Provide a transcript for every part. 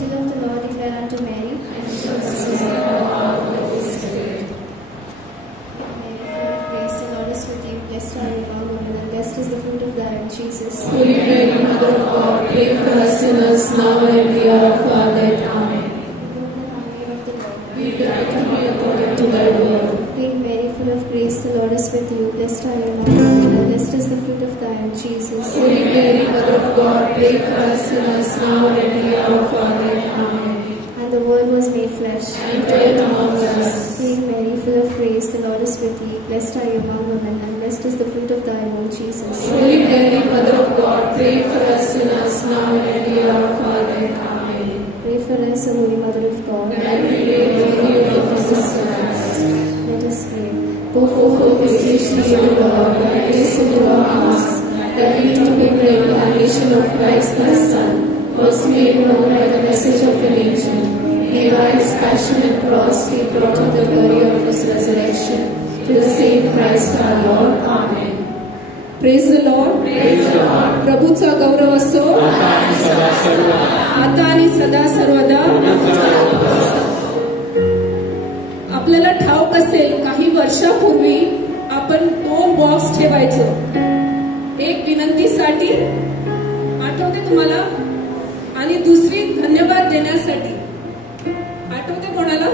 angel of the Lord declared unto Mary, and she was Praise the Lord is with you. Blessed are you among women, and blessed is the fruit of thy womb, Jesus. Holy Mary, Mother of God, pray for us sinners, now and at the hour of our death. Amen. We pray to thee according to thy word. Hail Mary, full of grace, the Lord is with you. Blessed are you among women, and blessed is the fruit of thy womb, Jesus. Holy Mary, Mother of God, pray for us sinners, now and at the hour of our death. Amen. And the Word was made flesh, and dwelt among us. Hail Mary, full of grace, the Lord is with thee. Blessed are you among women, and blessed is the fruit of thy womb, Jesus. Holy Mary, Mother of God, pray for us sinners, now and at the hour of our death. Amen. Pray for us, O Holy Mother of God. And we pray for the apostles of Christ. Let us pray. Therefore, beseech thee, O Lord, and hasten to our hearts, that we too may pray the incarnation of Christ thy Son, was made known by the message of an angel. May by his passion and cross be brought to the glory of his resurrection, through the same Christ our Lord. Amen. Praise the Lord. Praise the Lord. प्रभूचा गौरव असो आता आणि सदा सर्वदा. आपल्याला ठाऊक असेल, काही वर्षापूर्वी आपण 2 बॉक्स ठेवायचो. एक विनंतीसाठी, आठवते तुम्हाला, आणि दुसरी धन्यवाद देण्यासाठी. आठवते कोणाला?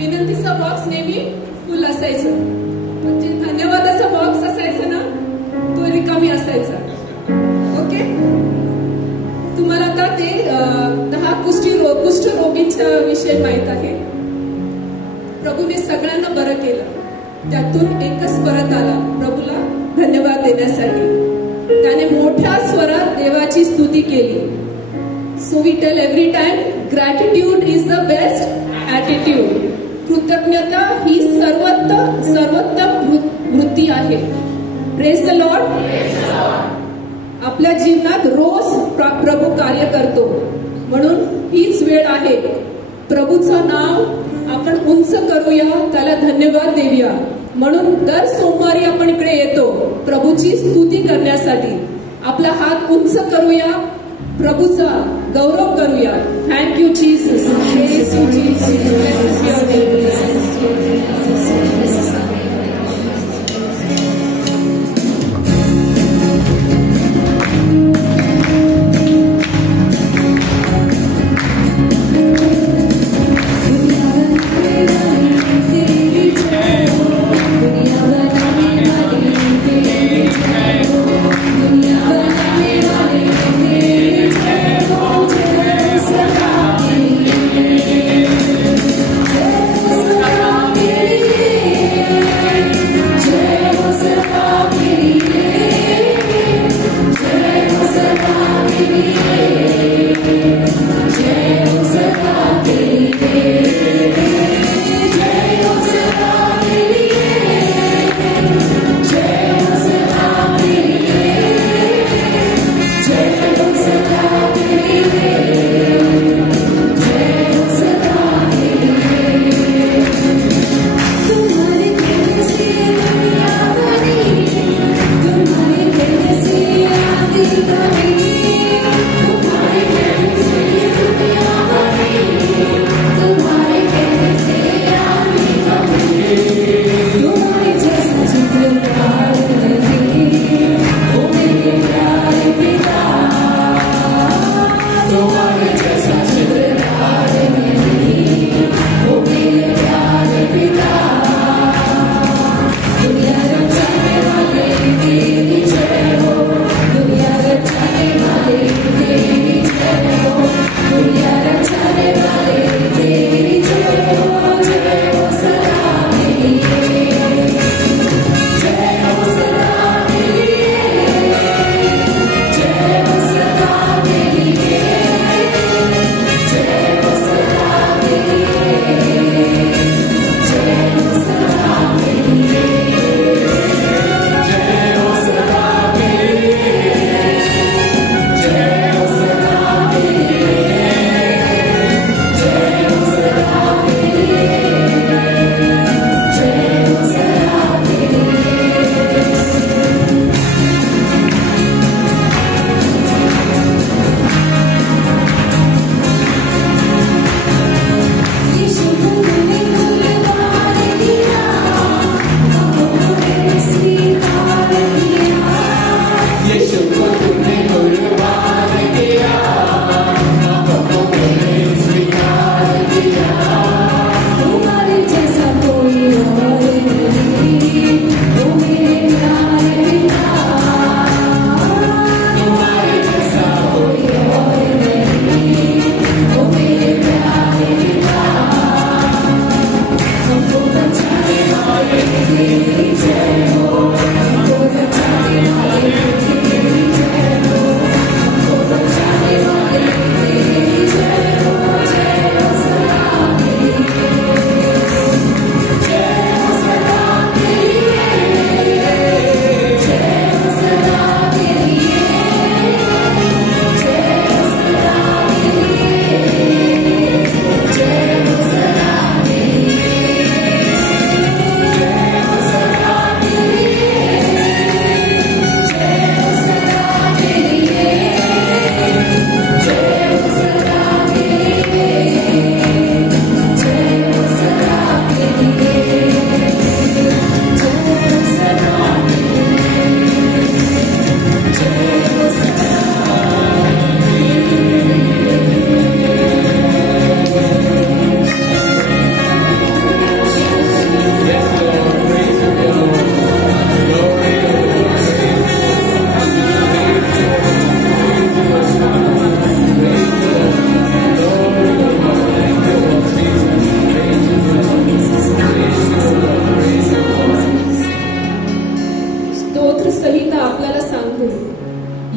विनंतीचा बॉक्स नेहमी फुल असायचं, म्हणजे धन्यवादाचा बॉक्स असायचा ना, तो रिकामी असायचा. ओके, तुम्हाला आता ते 10 कुष्ठरोगींच्या विषय माहित आहे. प्रभूने सगळ्यांना बरं केलं, त्यातून एकच परत आला प्रभूला धन्यवाद देण्यासाठी. त्याने मोठ्या स्वरात देवाची स्तुती केली. So we tell every time, gratitude is the best attitude. कृतज्ञता ही सर्वोत्तम वृत्ती आहे. Praise the Lord. आपल्या जीवनात रोज प्रभू कार्य करतो, म्हणून हीच वेळ आहे प्रभूचं नाव आपण उंच करूया, त्याला धन्यवाद देऊया. म्हणून दर सोमवारी आपण इकडे येतो प्रभूची स्तुती करण्यासाठी. आपला हात उंच करूया, प्रभूचा गौरव करूया. Thank you Jesus. Praise you Jesus.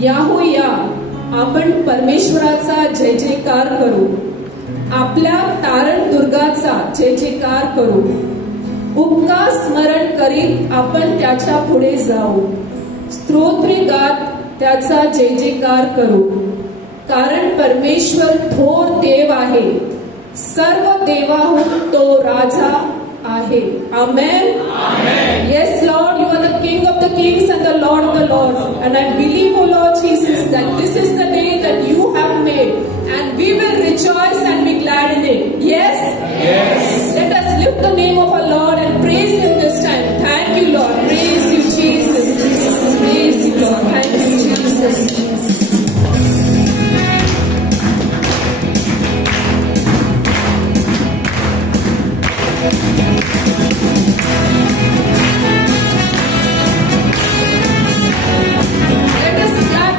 Yahoo या, आपण परमेश्वराचा जय जयकार करू, आपल्या तारण दुर्गाचा जय जयकार करू. उपकार स्मरण करीत आपण त्याच्या पुढे जाऊ, स्तोत्र गात त्याचा जय जयकार करू. कारण परमेश्वर थोर देव आहे, सर्व देवाहून तो राजा आहे. Amen. Amen. Yes, Lord, you are the King of the kings and the Lord of the lords. And I believe, O Lord Jesus, that this is the day that you have made, and we will rejoice and be glad in it. Yes? Yes. Let us lift the name of our Lord and praise Him this time. Thank you, Lord. Praise you, Jesus. Praise you, Lord. Thank you, Jesus. Let us clap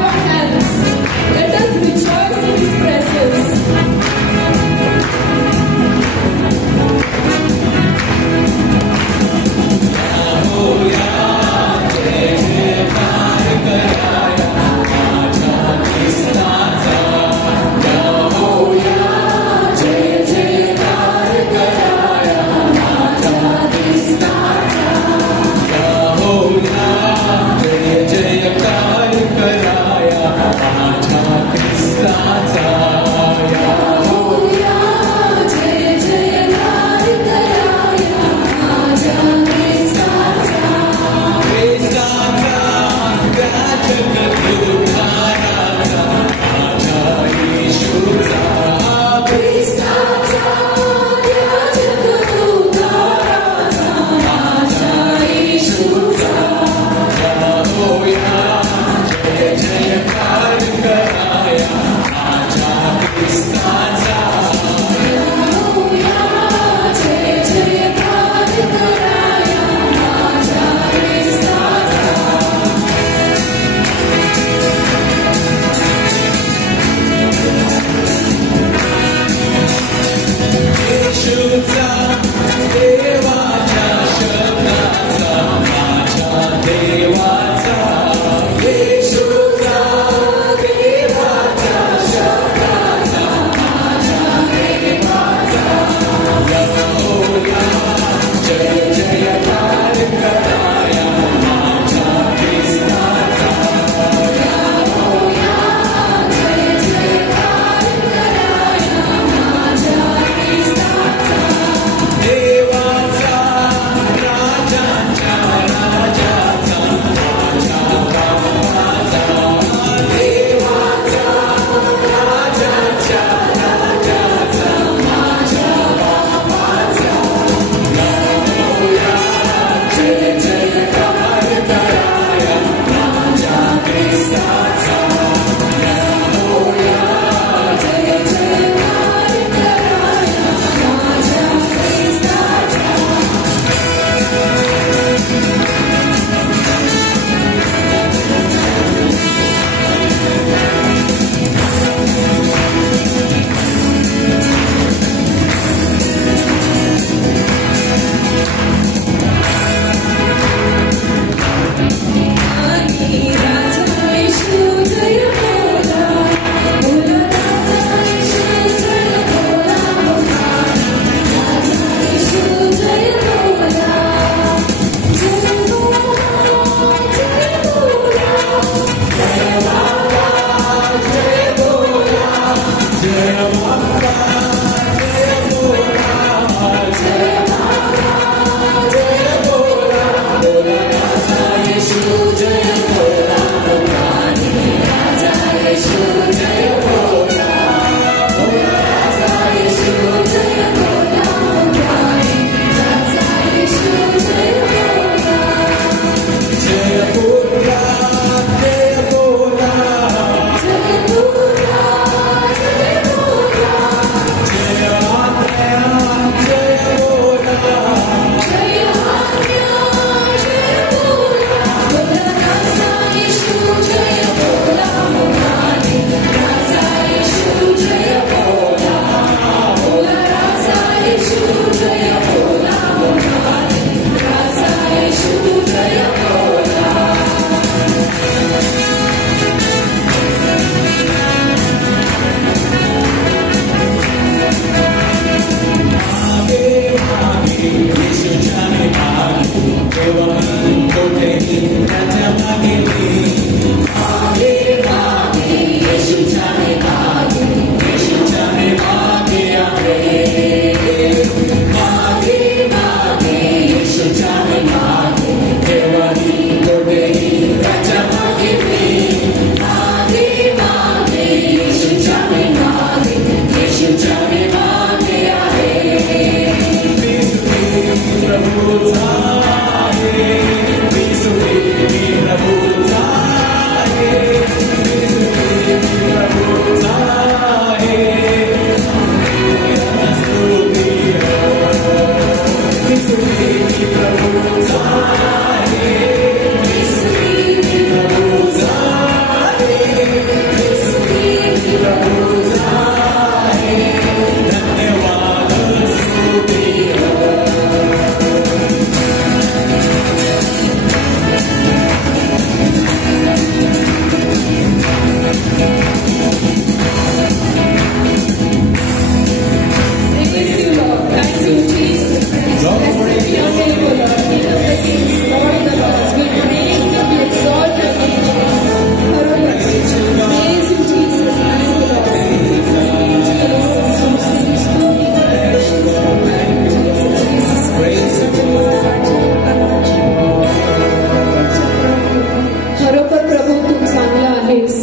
तू चांगला आहेस.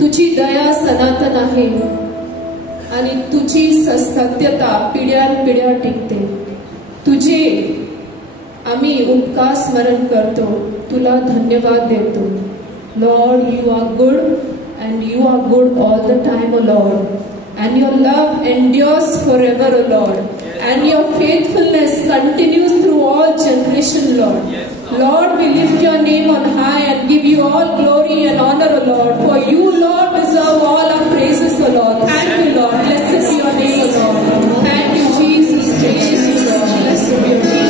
तुझी दया सनातन आहे आणि तुझी सत्यता पिढ्यानपिढ्या टिकते. तुझे आम्ही उपकार स्मरण करतो, तुला धन्यवाद देतो. Lord, you are good and you are good all the time, O Lord. And your love endures forever, O Lord. And your faithfulness continues through all generations, Lord. Lord, we lift your name on high and give you all glory and honor, O Lord. For you, Lord, deserve all our praises, O Lord. Thank you, Lord. Blessed be your name, O Lord. Thank you, Jesus. Praise you, Lord. Blessed be your name.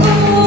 Oh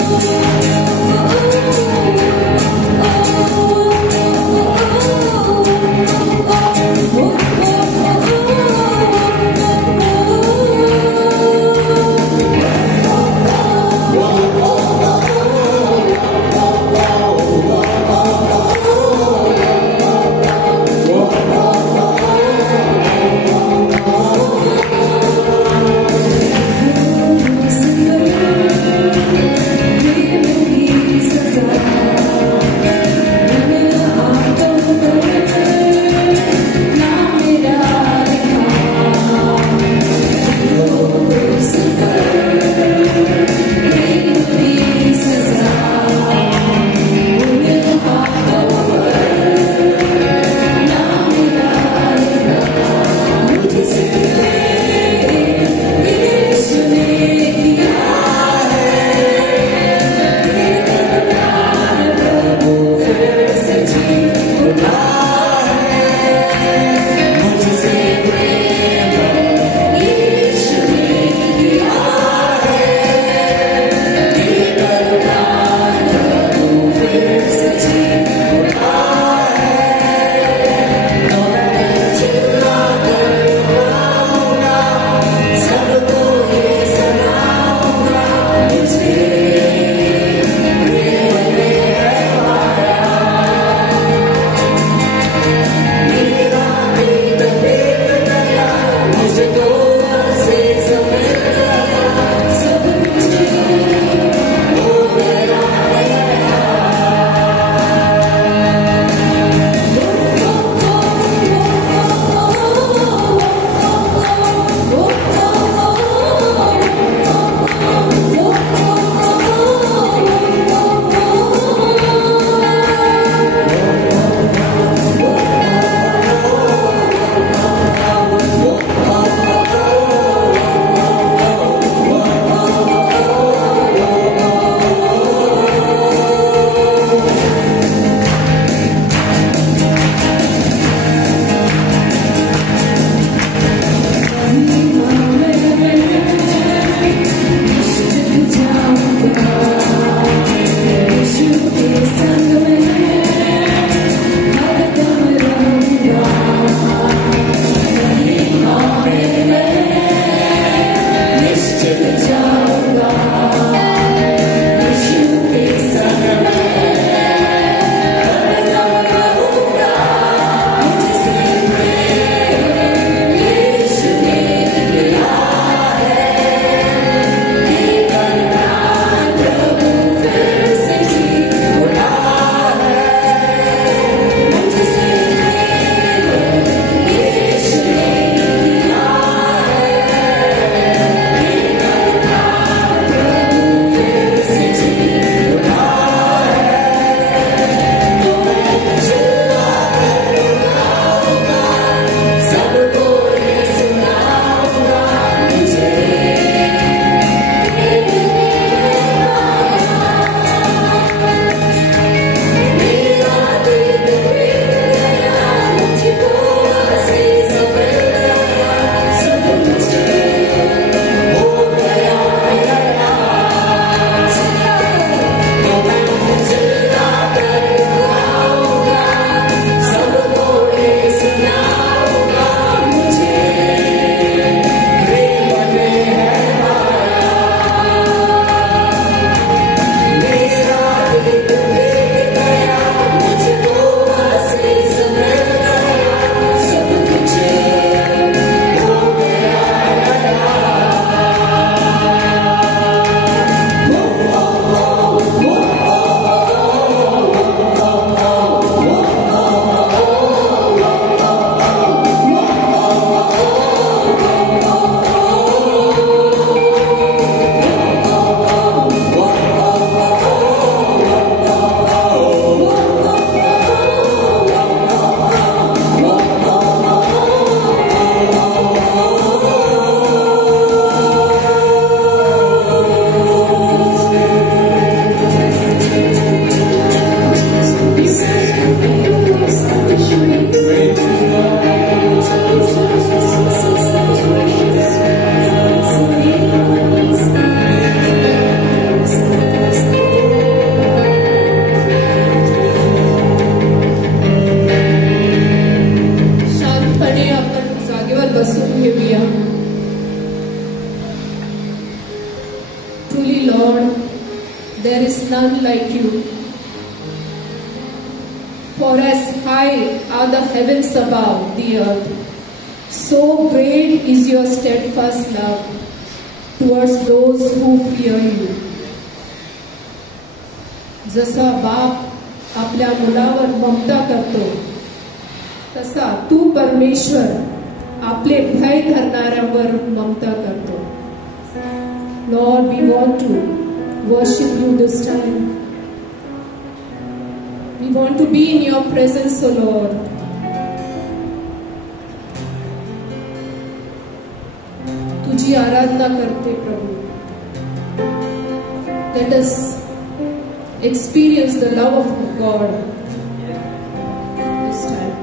none like you. For as high are the heavens above the earth, so great is your steadfast love towards those who fear you. जसा बाप आपल्या मुलावर ममता करतो, तसा तू परमेश्वर आपले भय धरणाऱ्यांवर ममता करतो. Lord, we want to worship you this time. We want to be in your presence, O Lord. तुझी आराधना करते प्रभु. Let us experience the love of God this time.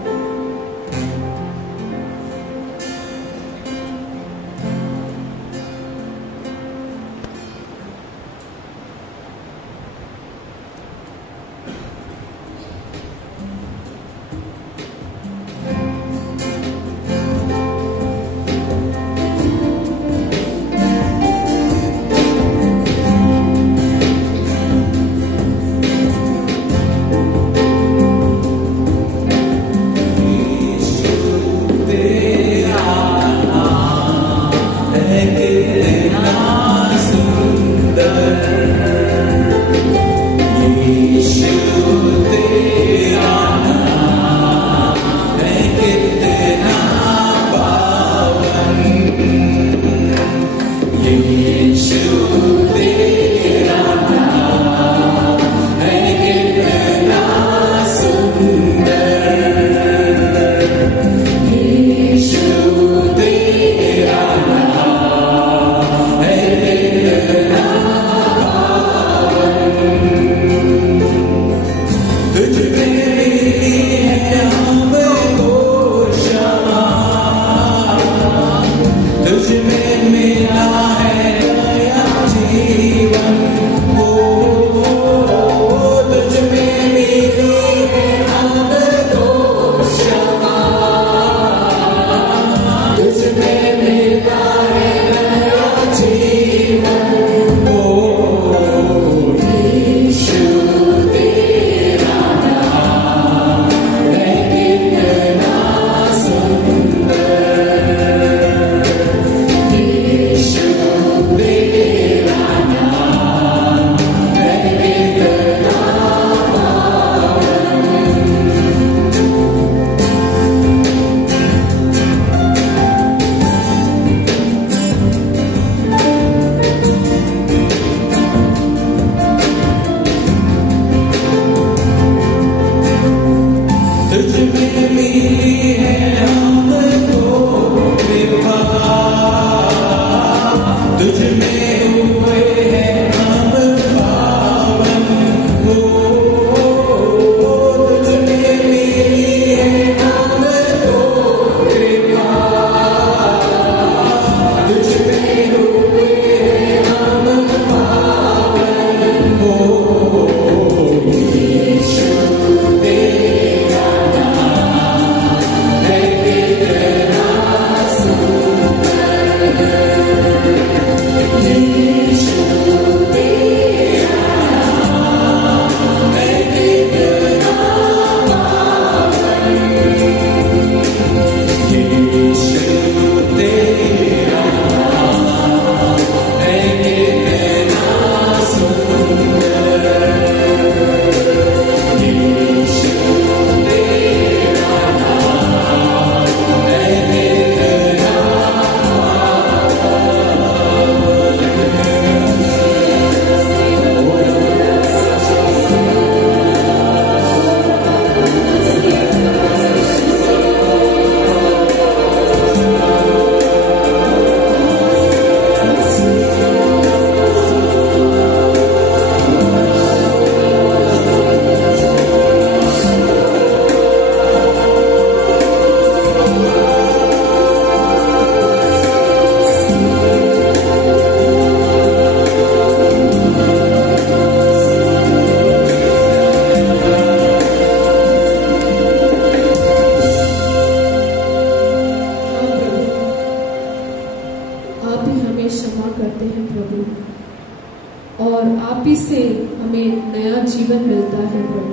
नया जीवन मिलता है प्रभु।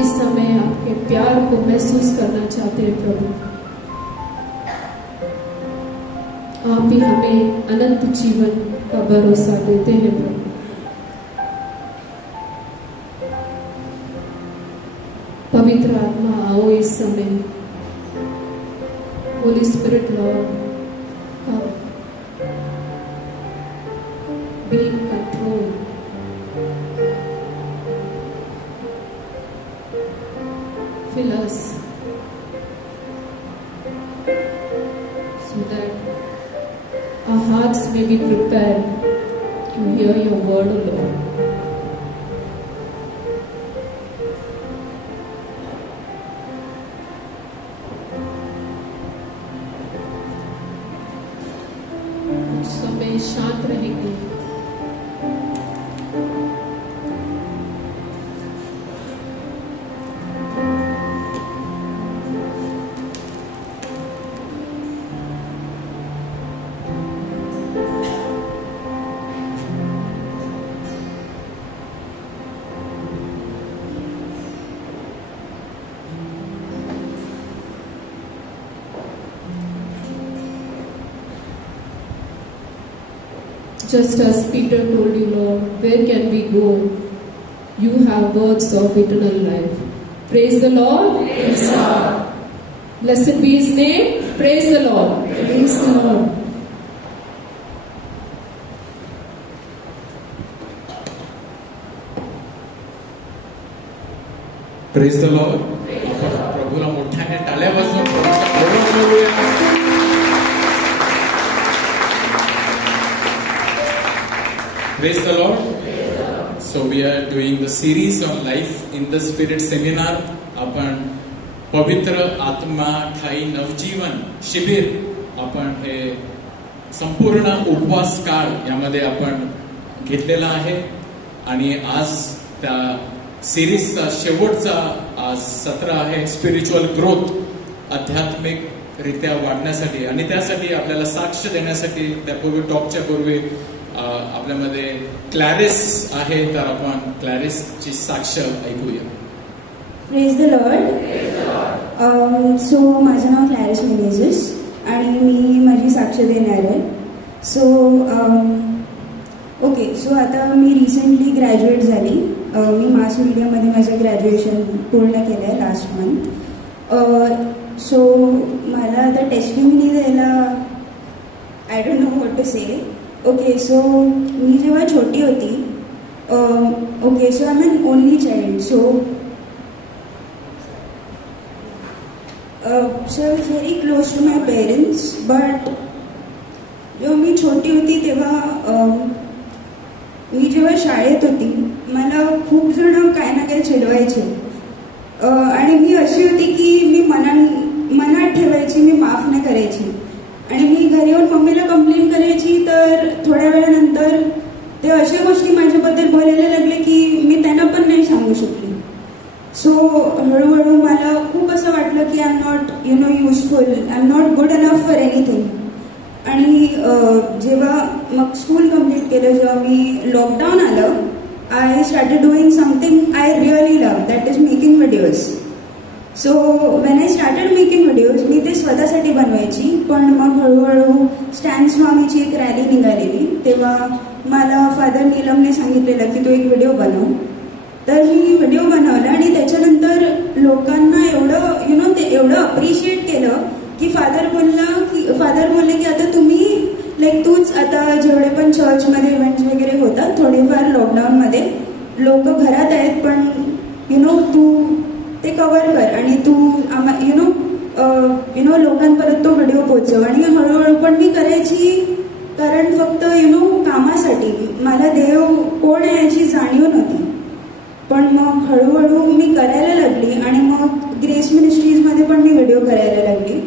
इस समय आपके प्यार को महसूस करना चाहते हैं प्रभु। आप ही हमें अनंत जीवन का भरोसा देते हैं प्रभु। पवित्र आत्मा आओ इस समय। Holy spirit Lord come, be in control. Fill us so that our hearts may be prepared to hear your word, O Lord. कुछ समय शांत रहेंगे। Just as Peter told you, Lord, where can we go? You have words of eternal life. Praise the Lord. Praise God. Blessed be His name. Praise the Lord. Praise the Lord. Praise the Lord. प्रभूला मोठ्याने टाळ्या वाजवून बोलूया. Praise the Lord. So we are doing the series on life in the spirit seminar. आपण पवित्र आत्मा ठाई नवजीवन शिबिर आपण हे संपूर्ण उपवास काळ यामध्ये आपण घेतलेला आहे आणि आज त्या सिरीजचा शेवटचा आज सत्र आहे. स्पिरिच्युअल ग्रोथ, आध्यात्मिक रित्या वाढण्यासाठी आणि त्यासाठी आपल्याला साक्ष देण्यासाठी त्यापूर्वी टॉकच्या पूर्वी आपल्यामध्ये क्लॅरिस आहे, तर आपण क्लॅरिसची साक्ष ऐकूया. Praise the Lord. सो माझं नाव क्लॅरिस मेनेझेस आणि मी माझी साक्ष देणार आहे. सो ओके, सो आता मी रिसेंटली ग्रॅज्युएट झाली. मी मास मीडियामध्ये माझं ग्रॅज्युएशन पूर्ण केलं आहे लास्ट मंथ. सो मला आता टेस्टिमनी द्यायला I don't know what to say. Okay, so मी जेव्हा छोटी होती, okay, so I am an only child. So so I was very close to my parents. But जेव्हा मी छोटी होती तेव्हा मी जेव्हा शाळेत होती मला खूप जण काय ना काय चिडवायचे आणि मी अशी होती की मी मनात ठेवायची, मी माफ नाही करायची आणि मी घरी येऊन मम्मीला कंप्लेंट करायची. तर थोड्या वेळानंतर ते अशा गोष्टी माझ्याबद्दल बोलायला लागले की मी त्यांना पण नाही सांगू शकली. सो हळूहळू मला खूप असं वाटलं की I am not useful, I am not good enough for anything. आणि जेव्हा मग स्कूल कम्प्लीट केलं, जेव्हा मी लॉकडाऊन आलं, I started doing something I really love, that is making videos. So when I started making videos, मी ते स्वतःसाठी बनवायची. पण मग हळूहळू स्टॅन स्वामीची एक रॅली निघालेली, तेव्हा मला फादर नीलमने सांगितलेलं की तू एक व्हिडिओ बनव. तर मी व्हिडिओ बनवला आणि त्याच्यानंतर लोकांना एवढं ते एवढं अप्रिशिएट केलं की फादर बोलले की आता तुम्ही तूच आता जेवढे पण चर्चमध्ये इव्हेंट्स वगैरे होतात थोडेफार लॉकडाऊनमध्ये, लोक घरात आहेत पण तू ते कव्हर कर आणि तू लोकांपर्यंत तो व्हिडिओ पोहोचव. आणि हळूहळू पण मी करायची, कारण फक्त कामासाठी, मला देव कोण आहे याची जाणीव नव्हती. पण मग हळूहळू मी करायला लागली आणि मग ग्रेस मिनिस्ट्रीजमध्ये पण मी व्हिडिओ करायला लागली.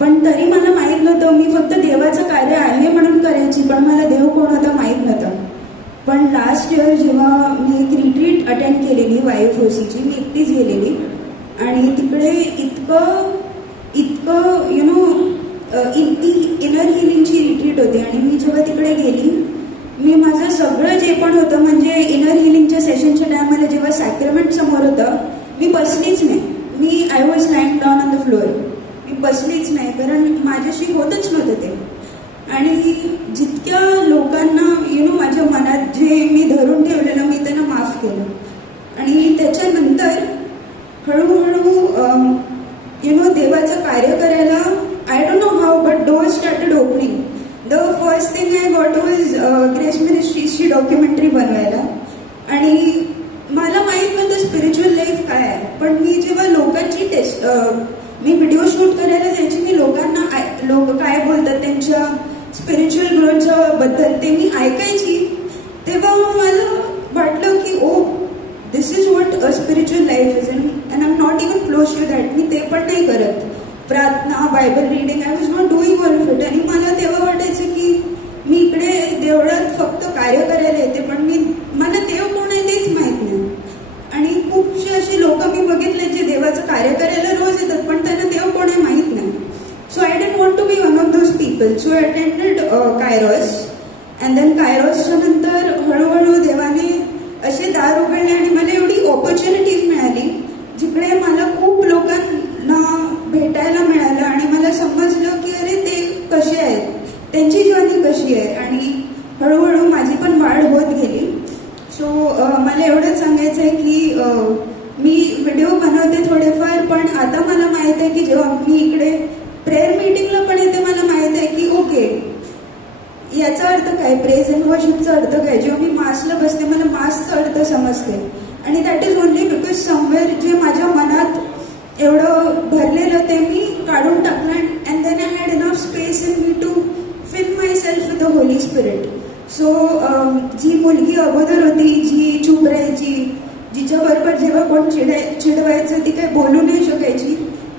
पण तरी मला माहीत नव्हतं, मी फक्त देवाचं कार्य आहे म्हणून करायची, पण मला देव कोण होता माहीत नव्हतं. पण लास्ट इयर जेव्हा मी एक रिट्रीट अटेंड केलेली YFOCची, मी एकटीच गेलेली आणि तिकडे इतकं इतकी इनर हिलिंगची रिट्रीट होती. आणि मी जेव्हा तिकडे गेली मी माझं सगळं जे पण होतं म्हणजे इनर हिलिंगच्या सेशनच्या टायमाला जेव्हा सॅक्रेमेंट समोर होतं मी बसलीच नाही. मी I was lying down on the floor. मी बसलीच नाही कारण माझ्याशी होतच नव्हतं ते. आणि जितक्या लोकांना माझ्या मनात जे मी धरून ठेवलेलं मी त्यांना माफ केलं. आणि त्याच्यानंतर हळूहळू देवाचं कार्य करायला I don't know how but doors started opening. The first thing I got was Grace मिनिस्ट्रीजची डॉक्युमेंटरी बनवायला. आणि मला माहीत नव्हतं स्पिरिच्युअल लाईफ काय आहे. पण मी जेव्हा लोकांची मी व्हिडिओ शूट करायला जायची मी लोकांना लोक काय बोलतात त्यांच्या स्पिरिच्युअल ग्रोथच्या बद्दल ते मी ऐकायची. तेव्हा मला वाटलं की oh this is what a spiritual life is and I am not even close to that. मी ते पण नाही करत. प्रार्थना Bible reading I was not doing all of it. आणि मला तेव्हा वाटायचं की मी इकडे देवळात फक्त कार्य करायला येते पण मला देव कोण आहे तेच माहीत नाही. आणि खूपसे असे लोक मी बघितले जे देवाचं कार्य करायला रोज येतात पण त्यांना देव कोण आहे माहीत नाही. So I didn't want to be one of those people. So I attended Kairos and then कायरोसच्या नंतर हळूहळू देवाने असे दार उघडले आणि मला एवढी ऑपॉर्च्युनिटीज मिळाली जिकडे मला खूप लोकांना भेटायला मिळालं. आणि मला समजलं की अरे ते कसे आहेत त्यांची जर्नी कशी आहे. आणि हळूहळू माझी पण वाढ होत गेली. सो मला एवढंच सांगायचं आहे की मी व्हिडिओ बनवते थोडेफार पण आता मला माहीत आहे की जेव्हा मी इकडे प्रेयर मीटिंगला पण येते मला माहीत आहे की ओके याचा अर्थ काय प्रेज अँड वर्शिपचा अर्थ काय. जेव्हा मी मासला बसते मला मासचा अर्थ समजते. आणि that is only because somewhere जे माझ्या मनात एवढं भरलेलं ते मी काढून टाकलं and then I had enough space in me to fill myself with the Holy Spirit. So जी मुलगी अगोदर होती जी चूप राहायची जिच्याबरोबर जेव्हा कोण चिडवायचं ती काही बोलू नाही शकायची.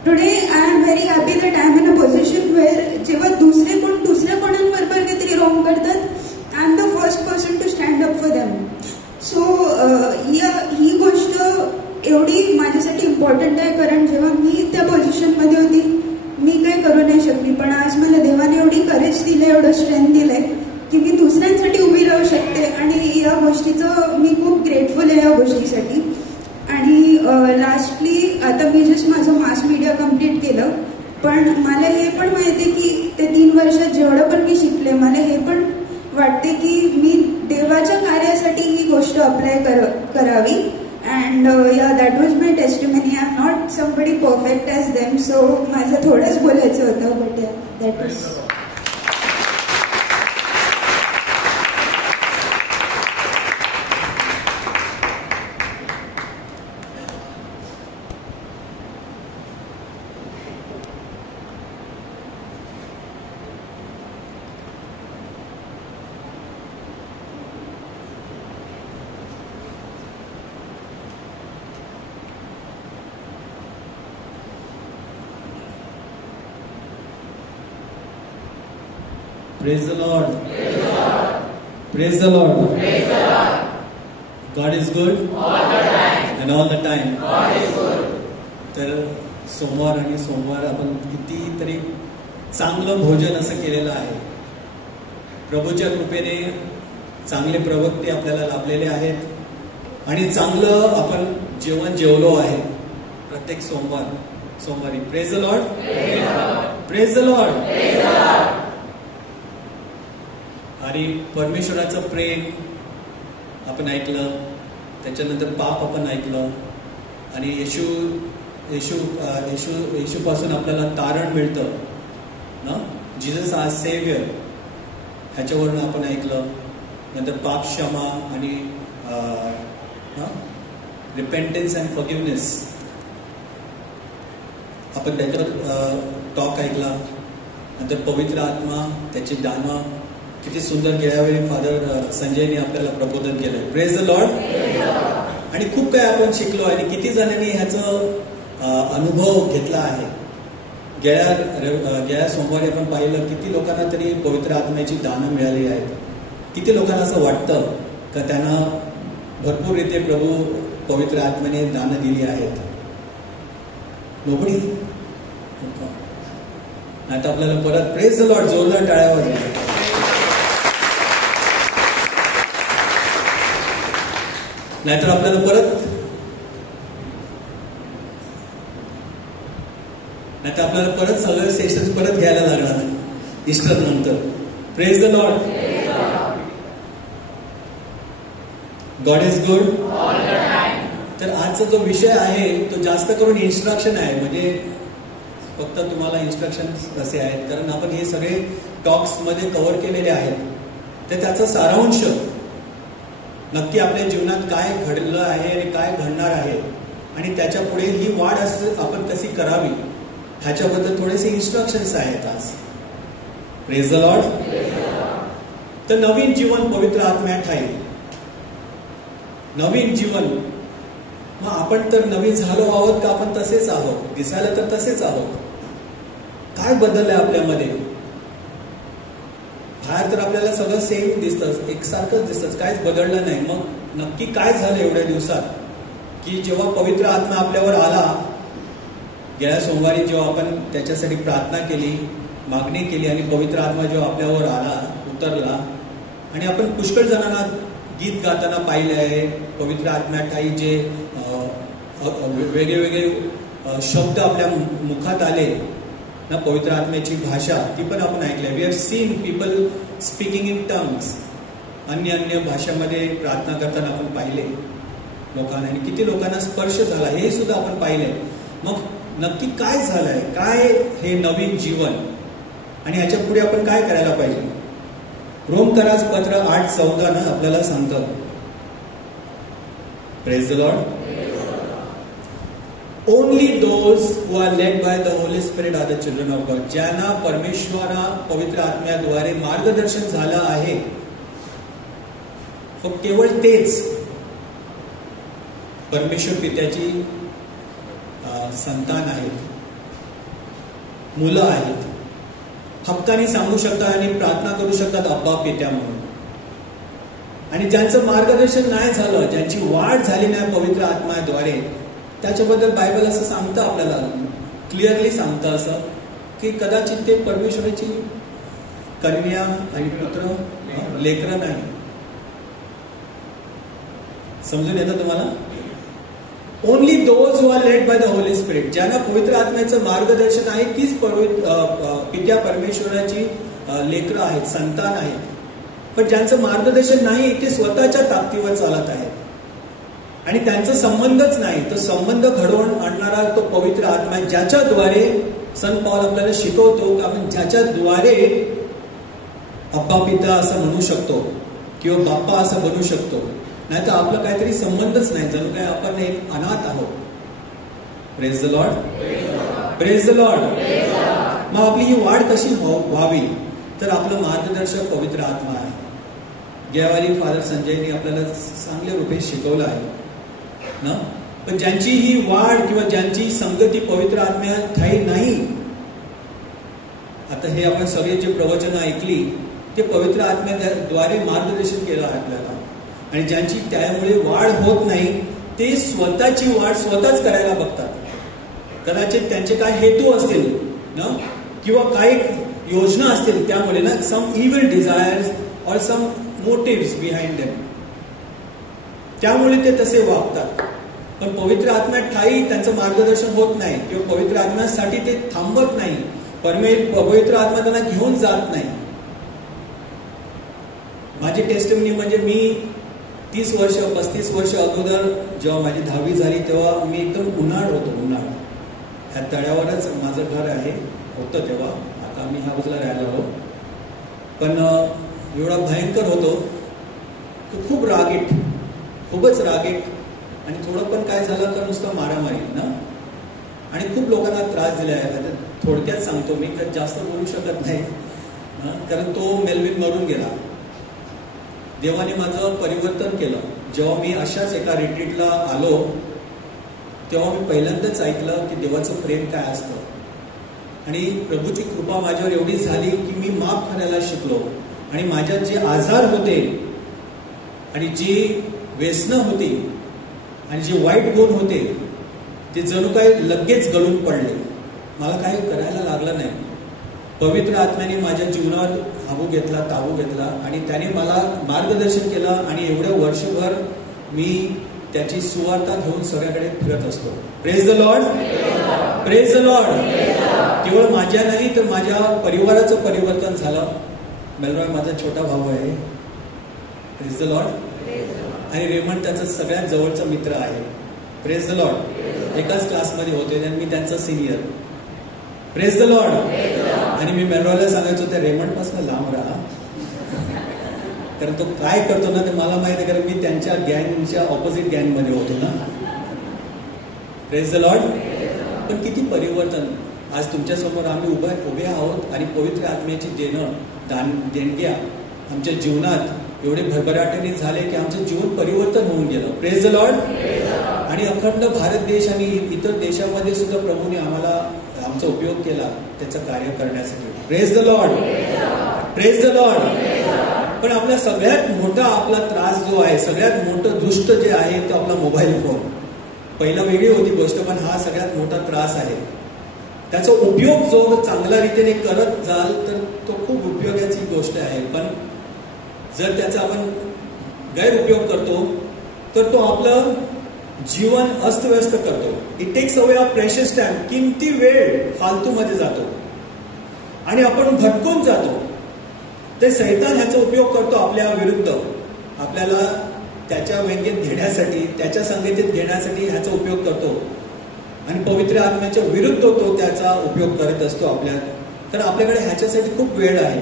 Today I am very happy that I am in a position where जेव्हा दुसऱ्या कोणांबरोबर काहीतरी रॉंग करतात I am the first person to stand up for them. So ही गोष्ट एवढी माझ्यासाठी इम्पॉर्टंट आहे कारण जेव्हा मी त्या पोझिशनमध्ये होती मी काही करू नाही शकली पण आज मला देवाने एवढी करेज दिली एवढं स्ट्रेंथ दिलंय की मी दुसऱ्यांसाठी उभी राहू शकते. आणि या गोष्टीचं मी खूप ग्रेटफुल आहे या गोष्टीसाठी. आणि लास्टली आता मी जस्ट माझं मास मीडिया कम्प्लीट केलं पण मला हे पण माहिती आहे की ते 3 वर्षात जेवढं पण मी शिकले मला हे पण वाटते की मी देवाच्या कार्यासाठी ही गोष्ट अप्लाय करावी. अँड या that was my testimony. I am not somebody perfect as them. So माझं थोडंच बोलायचं होतं but that is Praise the Lord. Praise the Lord. Praise the Lord. God is good. All the time. And all the time. God is good. तर सोमवार आणि सोमवार आपण कितीतरी चांगलं भोजन असं केलेलं आहे. प्रभूच्या कृपेने चांगले प्रवक्ते आपल्याला लाभलेले आहेत आणि चांगलं आपण जेवण जेवलो आहे प्रत्येक सोमवारी. Praise the Lord. Praise the Lord. आणि परमेश्वराचं प्रेम आपण ऐकलं त्याच्यानंतर पाप आपण ऐकलं आणि येशूपासून आपल्याला तारण मिळतं ना. जीसस आज सेव्हियर ह्याच्यावरून आपण ऐकलं. नंतर पाप क्षमा आणि रिपेंटन्स अँड फॉरगिव्हनेस आपण त्याच्यावर टॉक ऐकला. नंतर पवित्र आत्मा त्याची दानं किती सुंदर गेल्यावेळी फादर संजयने आपल्याला प्रबोधन केलं. Praise the Lord. आणि खूप काही आपण शिकलो आणि किती जणांनी ह्याचं अनुभव घेतला आहे. गेल्या सोमवारी आपण पाहिलं किती लोकांना तरी पवित्र आत्म्याची दानं मिळाली आहेत. किती लोकांना असं वाटतं का त्यांना भरपूर रीते प्रभू पवित्र आत्म्याने दानं दिली आहेत. नोबडी. आता आपल्याला परत प्रेज द लॉर्ड जोरदार टाळ्या वाजवा. नाहीतर आपल्याला परत सगळे सेशन परत घ्यायला लागणार ईस्टर नंतर. Praise the Lord. God is good. तर आजचा जो विषय आहे तो जास्त करून इन्स्ट्रक्शन आहे, म्हणजे फक्त तुम्हाला इन्स्ट्रक्शन कसे आहेत, कारण आपण हे सगळे टॉक्स मध्ये कव्हर केलेले आहेत. तर त्याचा सारांश नक्की आपल्या जीवनात काय घडलं आहे आणि काय घडणार आहे आणि त्याच्या पुढे ही वाढ आपण कशी करावी ह्याच्याबद्दल थोडेसे इन्स्ट्रक्शन्स आहेत आज. Praise the Lord. तर नवीन जीवन पवित्र आत्म्यात ठाई. नवीन जीवन, मग आपण तर नवीन झालो आहोत का आपण तसेच आहोत? दिसायला तर तसेच आहोत. काय बदललंय आपल्यामध्ये? बाहेर तर आपल्याला सगळं सेम दिसतं, एकसारखंच दिसतं, काहीच बदललं नाही. मग नक्की काय झालं एवढ्या दिवसात की जेव्हा पवित्र आत्मा आपल्यावर आला? गेल्या सोमवारी जेव्हा आपण त्याच्यासाठी प्रार्थना केली, मागणी केली आणि पवित्र आत्मा जेव्हा आपल्यावर आला, उतरला, आणि आपण पुष्कळ जणांना गीत गाताना पाहिले आहे. पवित्र आत्म्यात काही जे वेगळे वेगळे शब्द आपल्या मुखात आले ना, पवित्र आत्म्याची भाषा ती पण आपण ऐकली. We have seen people speaking in tongues. अन्य अन्य भाषामध्ये प्रार्थना करताना आपण पाहिले लोकांना, आणि किती लोकांना स्पर्श झाला हे सुद्धा आपण पाहिले. मग नक्की काय झालंय? काय हे नवीन जीवन आणि ह्याच्या पुढे आपण काय करायला पाहिजे? रोमकरास पत्र 8:14 आपल्याला सांगतं. Praise the Lord. Only those who are led by the Holy Spirit are the children of God. ज्यांना परमेश्वरा पवित्र आत्म्याद्वारे मार्गदर्शन झालं आहे, केवळ तेच परमेश्वर पित्याची संतान आहेत, मुलं आहेत. हक्काने सांगू शकतात आणि प्रार्थना करू शकतात अब्बा पित्या म्हणून. आणि ज्यांचं मार्गदर्शन नाही झालं, ज्यांची वाढ झाली नाही पवित्र आत्म्याद्वारे, त्याच्याबद्दल बायबल असं सांगतं, आपल्याला क्लिअरली सांगतं असं की कदाचित ते परमेश्वराची कन्या आणि पुत्र, लेकरं नाही. समजून येतं तुम्हाला? Only those who are led by the Holy spirit. ज्यांना पवित्र आत्म्याचं मार्गदर्शन आहे तीच पित्या परमेश्वराची लेकरं आहेत, संतान आहेत. पण ज्यांचं मार्गदर्शन नाही ते स्वतःच्या ताकदीवर चालत आहेत आणि त्यांचा संबंधच नाही. तो संबंध घडवून आणणारा तो पवित्र आत्मा, ज्याच्याद्वारे संत पौल आपल्याला शिकवतो की आपण ज्याच्याद्वारे अब्बा पिता असं म्हणू शकतो किंवा बाप्पा असं बनू शकतो. नाही तर आपलं काहीतरी संबंधच नाही, जणू काय आपण एक अनाथ आहोत. Praise the Lord. Praise the Lord. मग आपली ही वाढ कशी व्हावी? तर आपलं मार्गदर्शक पवित्र आत्मा आहे. गेल्यावारी फादर संजयनी आपल्याला चांगल्या रूपे शिकवलं आहे ना. पण ज्यांची ही वाढ किंवा ज्यांची संगती पवित्र आत्म्यात ठाई नाही, आता हे आपण सगळे जे प्रवचन ऐकली ते पवित्र आत्म्याद्वारे मार्गदर्शन केलं आहे आपल्याला. आणि ज्यांची त्यामुळे वाढ होत नाही ते स्वतःची वाढ स्वतःच करायला बघतात. कदाचित त्यांचे काय हेतू असतील ना, किंवा काही योजना असतील, त्यामुळे ना सम इव्हिल डिझायर्स और सम मोटिव्स बिहाइंड देम, त्यामुळे ते तसे वागतात. पण पवित्र आत्म्यात ठाई त्यांचं मार्गदर्शन होत नाही किंवा पवित्र आत्म्यासाठी ते थांबत नाही. पवित्र आत्मा त्यांना घेऊन जात नाही. माझी टेस्टिमनी म्हणजे मी 35 वर्ष अगोदर जेव्हा माझी 10वी झाली तेव्हा मी एकदम उन्हाळ होतो. उन्हाळ ह्या तळ्यावरच माझं घर आहे, होतं तेव्हा. आता आम्ही हाऊसला राहिलो आहोत. पण एवढा भयंकर होतो की खूप रागीट, खूपच रागीट. आणि थोडं पण काय झालं तर नुसतं मारामारी ना. आणि खूप लोकांना त्रास दिला आहे. थोडक्यात सांगतो मी, तर जास्त बोलू शकत नाही कारण तो मेलविन मरून गेला. देवाने माझं परिवर्तन केलं. जेव्हा मी अशाच एका रिट्रीटला आलो तेव्हा मी पहिल्यांदाच ऐकलं की देवाचं प्रेम काय असतं. आणि प्रभूची कृपा माझ्यावर एवढी झाली की मी माफ करायला शिकलो. आणि माझ्यात जे आजार होते आणि जी व्यसनं होती आणि जे वाईट गुण होते ते जणू काय लगेच गळून पडले. मला काही करायला लागलं नाही. पवित्र आत्म्याने माझ्या जीवनावर हाबू घेतला, ताबू घेतला आणि त्याने मला मार्गदर्शन केलं. आणि एवढं वर्षभर मी त्याची सुवार्ता घेऊन सगळ्याकडे फिरत असतो. Praise the Lord. Praise the Lord. केवळ माझ्या नाही तर माझ्या परिवाराचं परिवर्तन झालं. मेलरॉय माझा छोटा भाऊ आहे. Praise the Lord. आणि रेमंड त्याचा सगळ्यात जवळचा मित्र आहे. Praise the Lord. एकाच क्लासमध्ये होते आणि मी त्यांचा सिनियर. Praise the Lord. आणि मी मेलरॉयला सांगायचो त्या रेमंड पासून लांब राहा, कारण तो काय करतो ना ते मला माहिती आहे, कारण मी त्यांच्या गँगच्या ऑपोजिट गँगमध्ये होतो ना. Praise the Lord. पण किती परिवर्तन. आज तुमच्यासमोर आम्ही उभे आहोत आणि पवित्र आत्म्याची देणग्या आमच्या जीवनात एवढे भरभराटीने झाले की आमचं जीवन परिवर्तन होऊन गेलं. Praise the Lord. आणि अखंड भारत देश आणि इतर देशामध्ये सुद्धा प्रभूने आमचा उपयोग केला त्याचं कार्य करण्यासाठी. Praise the Lord. Praise the Lord. पण आपला सगळ्यात मोठा आपला त्रास जो आहे, सगळ्यात मोठं दुष्ट जे आहे ते आपला मोबाईल फोन. पहिला वेगळी होती गोष्ट, पण हा सगळ्यात मोठा त्रास आहे. त्याचा उपयोग जो चांगल्या रीतीने करत जाल तर तो खूप उपयोगाची गोष्ट आहे. पण जर त्याचा आपण गैरउपयोग करतो तर तो आपलं जीवन अस्तव्यस्त करतो. It takes away a precious time. किमती वेळ फालतूमध्ये जातो आणि आपण भटकून जातो. ते सैतान ह्याचा उपयोग करतो आपल्या विरुद्ध, आपल्याला त्याच्या व्यंगेत घेण्यासाठी, त्याच्या संगतीत घेण्यासाठी ह्याचा उपयोग करतो आणि पवित्र आत्म्याच्या विरुद्ध तो त्याचा उपयोग करत असतो आपल्या. तर आपल्याकडे ह्याच्यासाठी खूप वेळ आहे.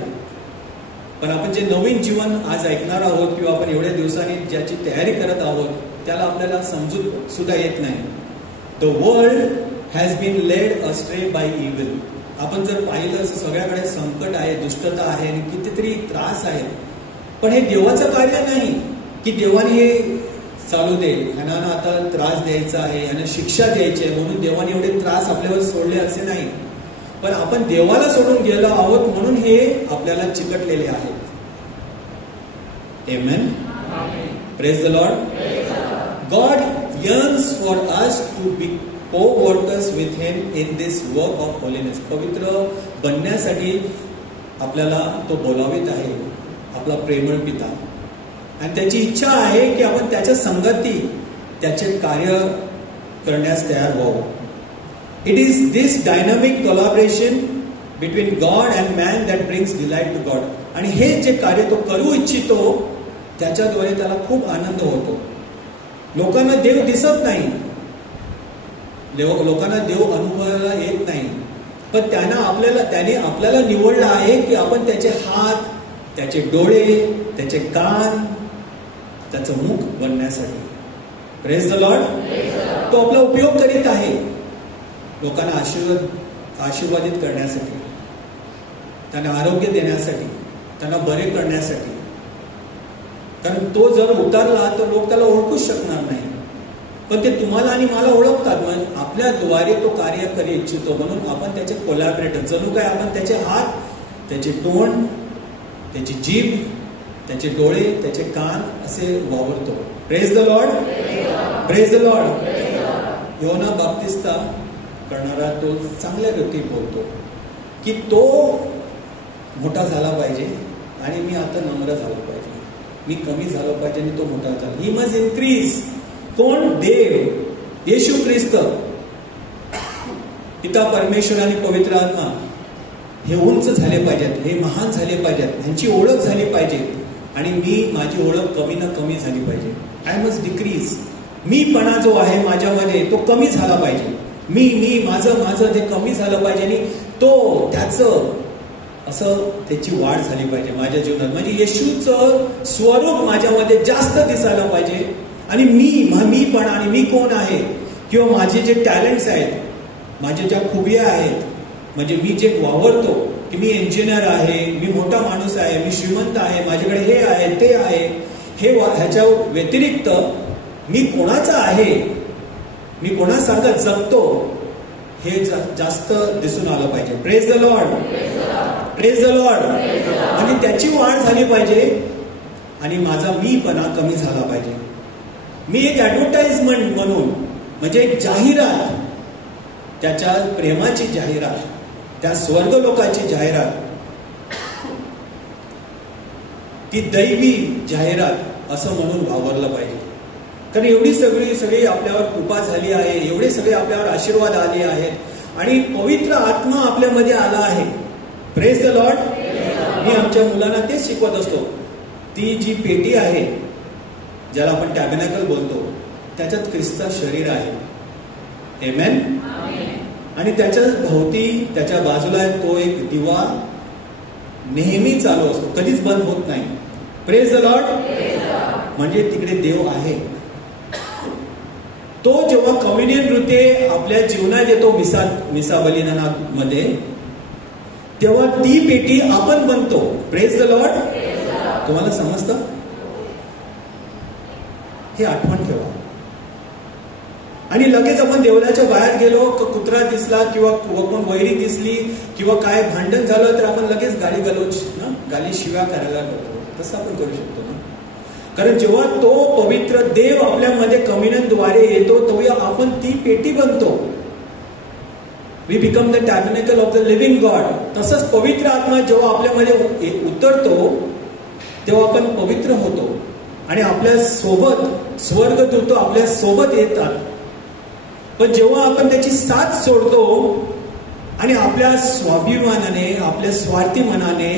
पण आपण जे नवीन जीवन आज ऐकणार आहोत किंवा आपण एवढ्या दिवसांनी ज्याची तयारी करत आहोत त्याला आपल्याला समजून सुद्धा येत नाही. The world has been led astray by evil. आपण जर पाहिलं सगळ्याकडे संकट आहे, दुष्टता आहे आणि कितीतरी त्रास आहे. पण हे देवाचं कार्य नाही की देवाने हे चालू दे, ह्यांना आता त्रास द्यायचा आहे, ह्यांना शिक्षा द्यायची आहे म्हणून देवाने एवढे त्रास आपल्यावर सोडले असे नाही. पण आपण देवाला सोडून गेलो आहोत म्हणून हे आपल्याला चिकटलेले आहेत. Amen. Praise the Lord. God yearns for us to be co-workers with him in this work of holiness. पवित्र बनण्यासाठी आपल्याला तो बोलावित आहे, आपला प्रेमळ पिता. आणि त्याची इच्छा आहे की आपण त्याच्या संगती त्याचे कार्य करण्यास तयार व्हावं. It is this dynamic collaboration between God and man that brings delight to God. आणि हे जे कार्य तो करू इच्छितो त्याच्याद्वारे त्याला खूप आनंद होतो. लोकांना देव दिसत नाही, लोकांना देव अनुभवायला येत नाही, पण त्याने आपल्याला निवडलं आहे की आपण त्याचे हात, त्याचे डोळे, त्याचे कान, त्याचं मुख बनण्यासाठी. Praise the Lord. तो आपला उपयोग करीत आहे लोकांना आशीर्वादित करण्यासाठी, त्यांना आरोग्य देण्यासाठी, त्यांना बरे करण्यासाठी. कारण तो जर उतरला तर लोक त्याला ओळखूच शकणार नाही. पण ते तुम्हाला आणि मला ओळखतात. मग आपल्याद्वारे तो कार्य करू इच्छितो म्हणून आपण त्याचे कोलॅबरेटर. जणू काय आपण त्याचे हात, त्याचे तोंड, त्याची जीभ, त्याचे डोळे, त्याचे कान असे वावरतो. Praise the Lord. Praise the Lord. योना बाप्तिस्ता करणारा तो चांगल्या रीतीने बोलतो की तो मोठा झाला पाहिजे आणि मी आता नम्र झालो पाहिजे, मी कमी झालो पाहिजे आणि तो मोठा झाला. He must increase. कोण? देव, येशू ख्रिस्त, पिता परमेश्वर आणि पवित्र आत्मा हे उंच झाले पाहिजेत, हे महान झाले पाहिजेत, ह्यांची ओळख झाली पाहिजे आणि माझी ओळख कमी ना कमी झाली पाहिजे. I must decrease. मीपणा जो आहे माझ्यामध्ये तो कमी झाला पाहिजे. माझं ते कमी झालं पाहिजे आणि तो त्याचं असं त्याची वाढ झाली पाहिजे माझ्या जीवनात. म्हणजे येशूचं स्वरूप माझ्यामध्ये जास्त दिसायला पाहिजे आणि मीपणा आणि मी कोण आहे किंवा माझे जे टॅलेंट्स आहेत, माझ्या ज्या खुबिया आहेत, म्हणजे मी जे वावरतो की मी इंजिनियर आहे, मी मोठा माणूस आहे, मी श्रीमंत आहे, माझ्याकडे हे आहे ते आहे, ह्याच्या व्यतिरिक्त मी कोणाचा आहे, मी कोणासारखं जगतो हे जास्त दिसून आलं पाहिजे. Praise the Lord. Praise the Lord. म्हणजे त्याची वाढ झाली पाहिजे आणि माझा मीपणा कमी झाला पाहिजे. मी एक ऍडव्हर्टाइजमेंट म्हणून, म्हणजे एक जाहिरात, त्याच्या प्रेमाची जाहिरात, त्या स्वर्ग लोकांची जाहिरात, ती दैवी जाहिरात असं म्हणून वावरलं पाहिजे. कारण एवढी सगळी आपल्यावर कृपा झाली आहे, एवढे सगळे आपल्यावर आशीर्वाद आले आहेत आणि पवित्र आत्मा आपल्यामध्ये आला आहे. Praise the Lord. मी आमच्या मुलांना तेच शिकवत असतो. ती जी पेटी आहे ज्याला आपण टॅबरनेकल बोलतो, त्याच्यात ख्रिस्ता शरीर आहे. आमेन. आणि त्याच्या भोवती त्याच्या बाजूला तो एक दिवा नेहमी चालू असतो, कधीच बंद होत नाही. Praise the Lord. म्हणजे तिकडे देव आहे. तो जेव्हा कम्युनियन नृत्य आपल्या जीवनात येतो मिसा बलिदानामध्ये, तेव्हा ती पेटी आपण बनतो. Praise the Lord. तुम्हाला समजतं? हे आठवण ठेवा. आणि लगेच आपण देवळाच्या बाहेर गेलो, कुत्रा दिसला किंवा कोण वैरी दिसली किंवा काय भांडण झालं तर आपण लगेच गाली गलोच गाली शिव्या करायला लागतो. तसं आपण करू शकतो ना. कारण जेव्हा तो पवित्र देव आपल्यामध्ये कम्युनियनद्वारे येतो तेव्हा आपण ती पेटी बनतो. We become the tabernacle of the living God. तसंच पवित्र आत्मा जेव्हा आपल्यामध्ये उतरतो तेव्हा आपण पवित्र होतो आणि आपल्या सोबत स्वर्गदूत आपल्या सोबत येतात. पण जेव्हा आपण त्याची साथ सोडतो आणि आपल्या स्वाभिमानाने, आपल्या स्वार्थी मनाने,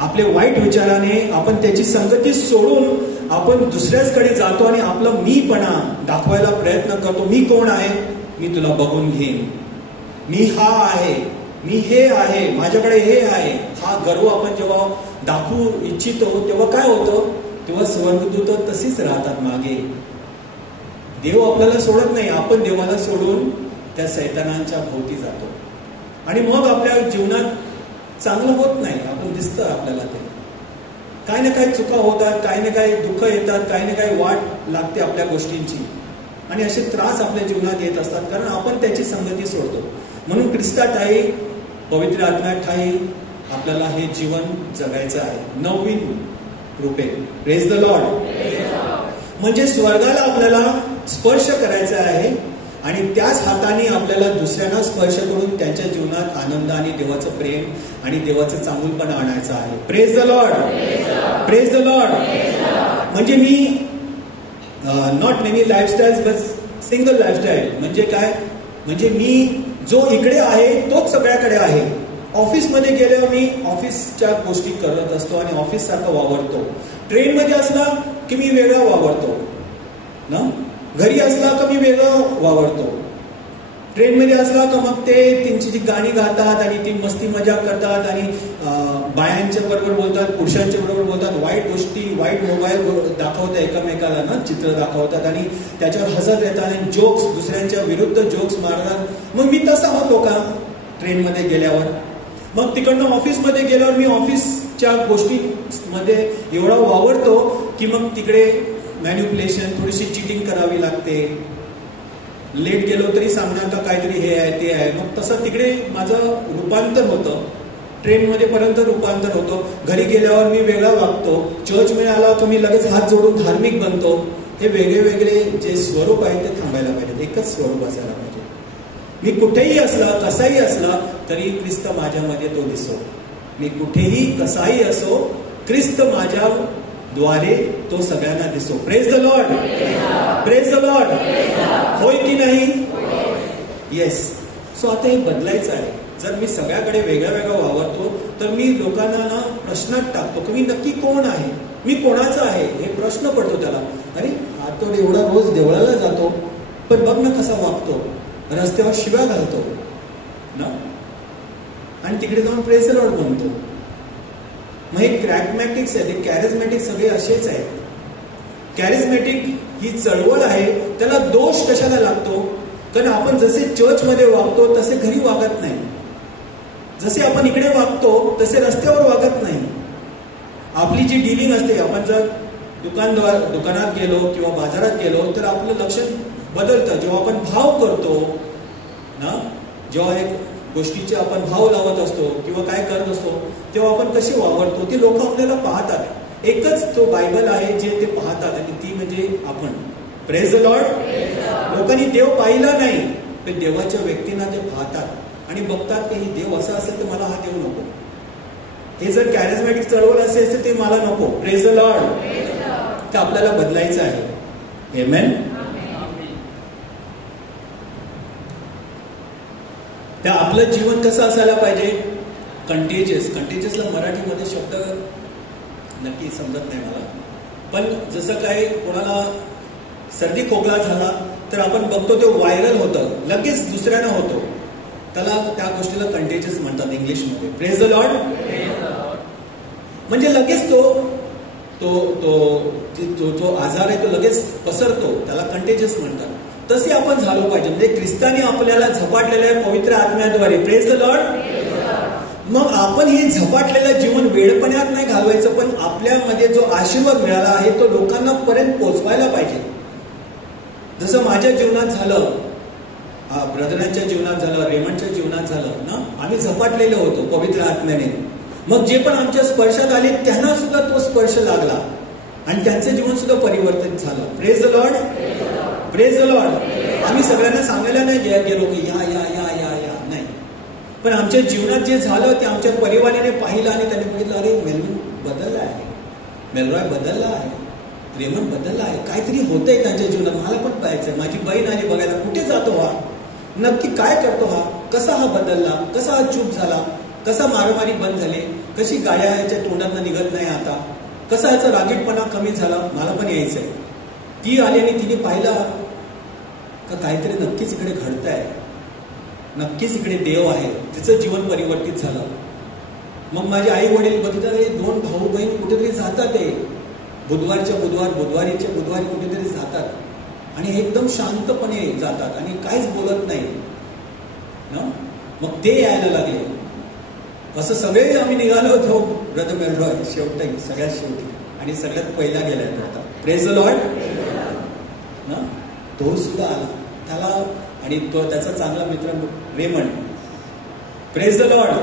आपल्या वाईट विचाराने आपण त्याची संगती सोडून आपण दुसऱ्याचकडे जातो आणि आपला मीपणा दाखवायला प्रयत्न करतो. मी कोण आहे? मी तुला बघून घेईन. मी हा आहे, मी हे आहे, माझ्याकडे हे आहे. हा गर्व आपण जेव्हा दाखवू इच्छितो तेव्हा काय होतं? तेव्हा स्वर्गदूत तशीच राहतात मागे. देव आपल्याला सोडत नाही, आपण देवाला सोडून त्या सैतानांच्या भोवती जातो आणि मग आपल्या जीवनात चांगलं होत नाही. आपण दिसतं आपल्याला ते काही ना काही चुका होतात, काही ना काही दुःख येतात, काही ना काही वाट लागते आपल्या गोष्टींची आणि असे त्रास आपल्या जीवनात येत असतात कारण आपण त्याची संगती सोडतो. म्हणून ख्रिस्ताठायी, पवित्र आत्म्याठायी आपल्याला हे जीवन जगायचं आहे नवीन रूपे. Praise the Lord. म्हणजे स्वर्गाला आपल्याला स्पर्श करायचा आहे आणि त्याच हाताने आपल्याला दुसऱ्यांना स्पर्श करून त्यांच्या जीवनात आनंद आणि देवाचं प्रेम आणि देवाचं चांगुलपणा आणायचं आहे. Praise the Lord. Praise the Lord. म्हणजे मी not many lifestyles but single lifestyle. म्हणजे काय? म्हणजे मी जो इकडे आहे तोच सगळ्याकडे आहे. ऑफिसमध्ये गेल्यावर मी ऑफिसच्या गोष्टी करत असतो आणि ऑफिस सारखं वावरतो. ट्रेनमध्ये असला की मी वेगळा वावरतो ना. घरी असला का मी वेगळं वावरतो. ट्रेनमध्ये असला का मग ते त्यांची जी गाणी गातात आणि ती मस्ती मजाक करतात आणि बायांच्या बरोबर बोलतात, पुरुषांच्या बरोबर बोलतात, वाईट गोष्टी, वाईट मोबाईल दाखवतात एकमेकाला ना, चित्र दाखवतात आणि त्याच्यावर हसत येतात आणि जोक्स, दुसऱ्यांच्या विरुद्ध जोक्स मारतात. मग मी तसा होतो का ट्रेनमध्ये गेल्यावर? मग तिकडनं ऑफिसमध्ये गेल्यावर मी ऑफिसच्या गोष्टीमध्ये एवढा वावरतो की मग तिकडे मॅन्युप्युलेशन, थोडीशी चिटिंग करावी लागते. लेट गेलो तरी सांगणार का काहीतरी हे आहे ते आहे. मग तसं तिकडे माझं रूपांतर होतं. ट्रेनमध्ये पर्यंत रूपांतर होतं. घरी गेल्यावर मी वेगळा वागतो. चर्चमध्ये आला तर मी लगेच हात जोडून धार्मिक बनतो. हे वेगळे वेगळे जे स्वरूप आहे ते थांबायला पाहिजे. एकच स्वरूप असायला पाहिजे. मी कुठेही असला, कसाही असला तरी ख्रिस्त माझ्यामध्ये तो दिसो. मी कुठेही कसाही असो, ख्रिस्त माझ्या द्वारे तो सगळ्यांना दिसो. Praise the Lord. Praise the Lord. होय की नाही? येस. सो आता हे बदलायचं आहे. जर मी सगळ्याकडे वेगळा वेगळा वावरतो तर मी लोकांना ना प्रश्नात टाकतो की मी नक्की कोण आहे, मी कोणाचा आहे, हे प्रश्न पडतो त्याला. अरे हा तो एवढा रोज देवळाला जातो पण बघ ना कसा वागतो, रस्त्यावर शिव्या घालतो ना आणि तिकडे जाऊन प्रेज द लॉर्ड म्हणतो. मग हे क्रॅगमॅटिक्स आहेत, हे कॅरिझमॅटिक सगळे असेच आहेत. कॅरिझमॅटिक ही चळवळ आहे. त्याला दोष कशाला लागतो? कारण आपण जसे चर्चमध्ये वागतो तसे घरी वागत नाही. जसे आपण इकडे वागतो तसे रस्त्यावर वागत नाही. आपली जी डीलिंग असते, आपण जर दुकानात गेलो किंवा बाजारात गेलो तर आपलं लक्ष बदलतं. जेव्हा आपण भाव करतो ना, जेव्हा एक गोष्टीचे आपण भाव लावत असतो किंवा काय करत असतो तेव्हा आपण कसे वावरतो ते लोक आपल्याला पाहतात. एकच तो बायबल आहे जे ते पाहतात आणि ती म्हणजे आपण. Praise the Lord. लोकांनी देव पाहिला नाही पण देवाच्या व्यक्तींना ते पाहतात आणि बघतात की हे देव असा असेल तर मला हा देव नको. हे जर कॅरिझमॅटिक चळवळ असेल तर ते मला नको. Praise the Lord. तर आपल्याला बदलायचं आहे. आमेन. त्या आपलं जीवन कसं असायला पाहिजे? कंटेजियस. कंटेजियसला मराठीमध्ये शब्द नक्की समजत नाही मला, पण जसं काय कोणाला सर्दी खोकला झाला तर आपण बघतो ते व्हायरल होतं, लगेच दुसऱ्यानं होतो, त्याला त्या गोष्टीला कंटेजियस म्हणतात इंग्लिशमध्ये. Praise the Lord. म्हणजे लगेच तो तो तो जो आजार आहे तो लगेच पसरतो, त्याला कंटेजियस म्हणतात. तसे आपण झालो पाहिजे. म्हणजे ख्रिस्तानी आपल्याला झपाटलेलं आहे पवित्र आत्म्याद्वारे. Praise the Lord. मग आपण हे झपाटलेलं जीवन वेळपणात नाही घालवायचं, पण आपल्यामध्ये जो आशीर्वाद मिळाला आहे तो लोकांना पर्यंत पोहोचवायला पाहिजे. जसं माझ्या जीवनात झालं, ब्रदरांच्या जीवनात झालं, रेमंडच्या जीवनात झालं ना, आम्ही झपाटलेलो होतो पवित्र आत्म्याने. मग जे पण आमच्या स्पर्शात आले त्यांना सुद्धा तो स्पर्श लागला आणि त्यांचं जीवन सुद्धा परिवर्तन झालं. Praise the Lord. Praise the Lord. आम्ही सगळ्यांना सांगायला नाही गेलो की या या या या या नाही, पण आमच्या जीवनात जे झालं ते आमच्या परिवाराने पाहिलं आणि त्यांनी बघितलं, अरे मेलविन बदलला आहे, मेलरॉय बदलला आहे, रेमंड बदलला आहे, काहीतरी होतंय त्यांच्या जीवनात, मला पण पाहायचंय. माझी बहीण आली बघायला, कुठे जातो हा, नक्की काय करतो हा, कसा हा बदलला, कसा हा चूप झाला, कसा मारामारी बंद झाली, कशी गाड्या याच्या तोंडातनं निघत नाही आता, कसा याचा रागीटपणा कमी झाला, मला पण यायचंय. ती आली आणि तिने पाहिलं का काहीतरी नक्कीच इकडे घडतंय, नक्कीच इकडे देव आहे, तिचं जीवन परिवर्तित झालं. मग माझे आई वडील बघितलं, हे दोन भाऊ बहीण कुठेतरी जातात, ते बुधवारीच्या बुधवारी कुठेतरी जातात आणि एकदम शांतपणे जातात आणि काहीच बोलत नाही ना. मग ते यायला लागले. असं सगळे आम्ही निघालो होतो ब्रदर मेलरॉय शेवटी, सगळ्यात शेवटी आणि सगळ्यात पहिला गेलाय होता. प्रेज द लॉर्ड ना. तो सुद्धा आला, त्याला आणि तो त्याचा चांगला मित्र रेमंड. Praise the Lord.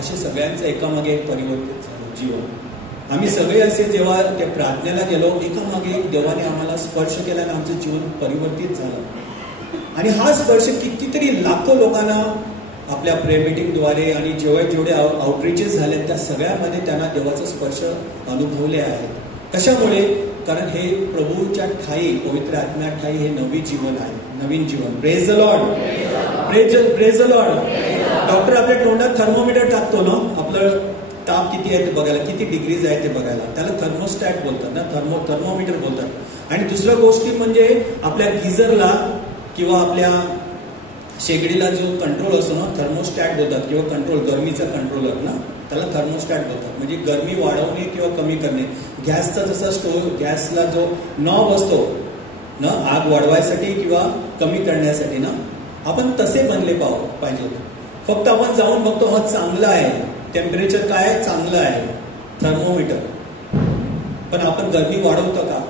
असे सगळ्यांचं एकामागे एक परिवर्तित झालं जीवन. आम्ही सगळे असे जेव्हा त्या प्रार्थनेला गेलो, एकामागे एक देवाने आम्हाला स्पर्श केला आणि आमचं जीवन परिवर्तित झालं. आणि हा स्पर्श कितीतरी लाखो लोकांना आपल्या प्रेयर मीटिंगद्वारे आणि जेवढे आउटरीचेस झाले त्या सगळ्यामध्ये त्यांना देवाचा स्पर्श अनुभवले आहे. कशामुळे? कारण हे प्रभूच्या ठाई, पवित्र आत्म्या ठाई हे नवीन जीवन आहे, नवीन जीवन. Praise the Lord. Praise the Lord. Doctor आपल्या तोंडात थर्मोमीटर टाकतो ना, आपलं ताप किती आहे ते बघायला, किती डिग्रीज आहे ते बघायला, त्याला थर्मोस्टॅट बोलतात ना, थर्मोमीटर बोलतात. आणि दुसऱ्या गोष्टी म्हणजे आपल्या गिझरला किंवा आपल्या शेगडीला जो कंट्रोल असतो ना, थर्मोस्टॅट बोलतात, किंवा कंट्रोल, गरमीचा कंट्रोलर ना, त्याला थर्मोस्टॅट बोलतात. म्हणजे गरमी वाढवणे किंवा कमी करणे. गॅसचा जसा गॅसला जो नॉब असतो ना, आग वाढवायसाठी किंवा कमी करण्यासाठी ना, आपण तसे बनले पाहिजे. फक्त आपण जाऊन बघतो, हा चांगला आहे, टेम्परेचर काय आहे, चांगलं आहे थर्मोमीटर, पण आपण गरमी वाढवतो का,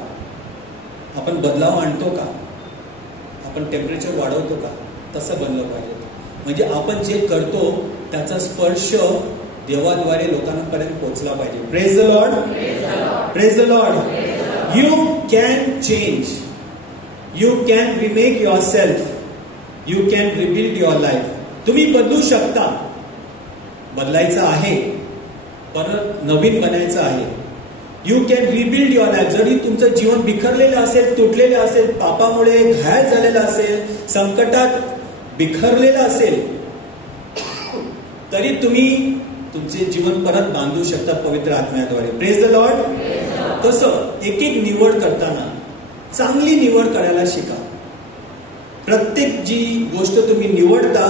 आपण बदलाव आणतो का, आपण टेम्परेचर वाढवतो का, तसं बनलं पाहिजे. म्हणजे आपण जे करतो त्याचा स्पर्श देवाद्वारे लोकांपर्यंत पोहोचला पाहिजे. Praise the Lord. Praise the Lord. You can change, you can remake your self, you can rebuild your life. तुम्ही बदलू शकता. बदलायचं आहे, परत नवीन बनायचं आहे. You can rebuild your life. जरी तुमचं जीवन बिखरलेलं असेल, तुटलेलं असेल, पापामुळे घायल झालेलं असेल, संकटात बिखरलेलं असेल, तरी तुम्ही तुमचे जीवन परत बांधू शकता पवित्र आत्म्याद्वारे. Praise the Lord. कसं? एक एक निवड करताना चांगली निवड करायला शिका. प्रत्येक जी गोष्ट तुम्ही निवडता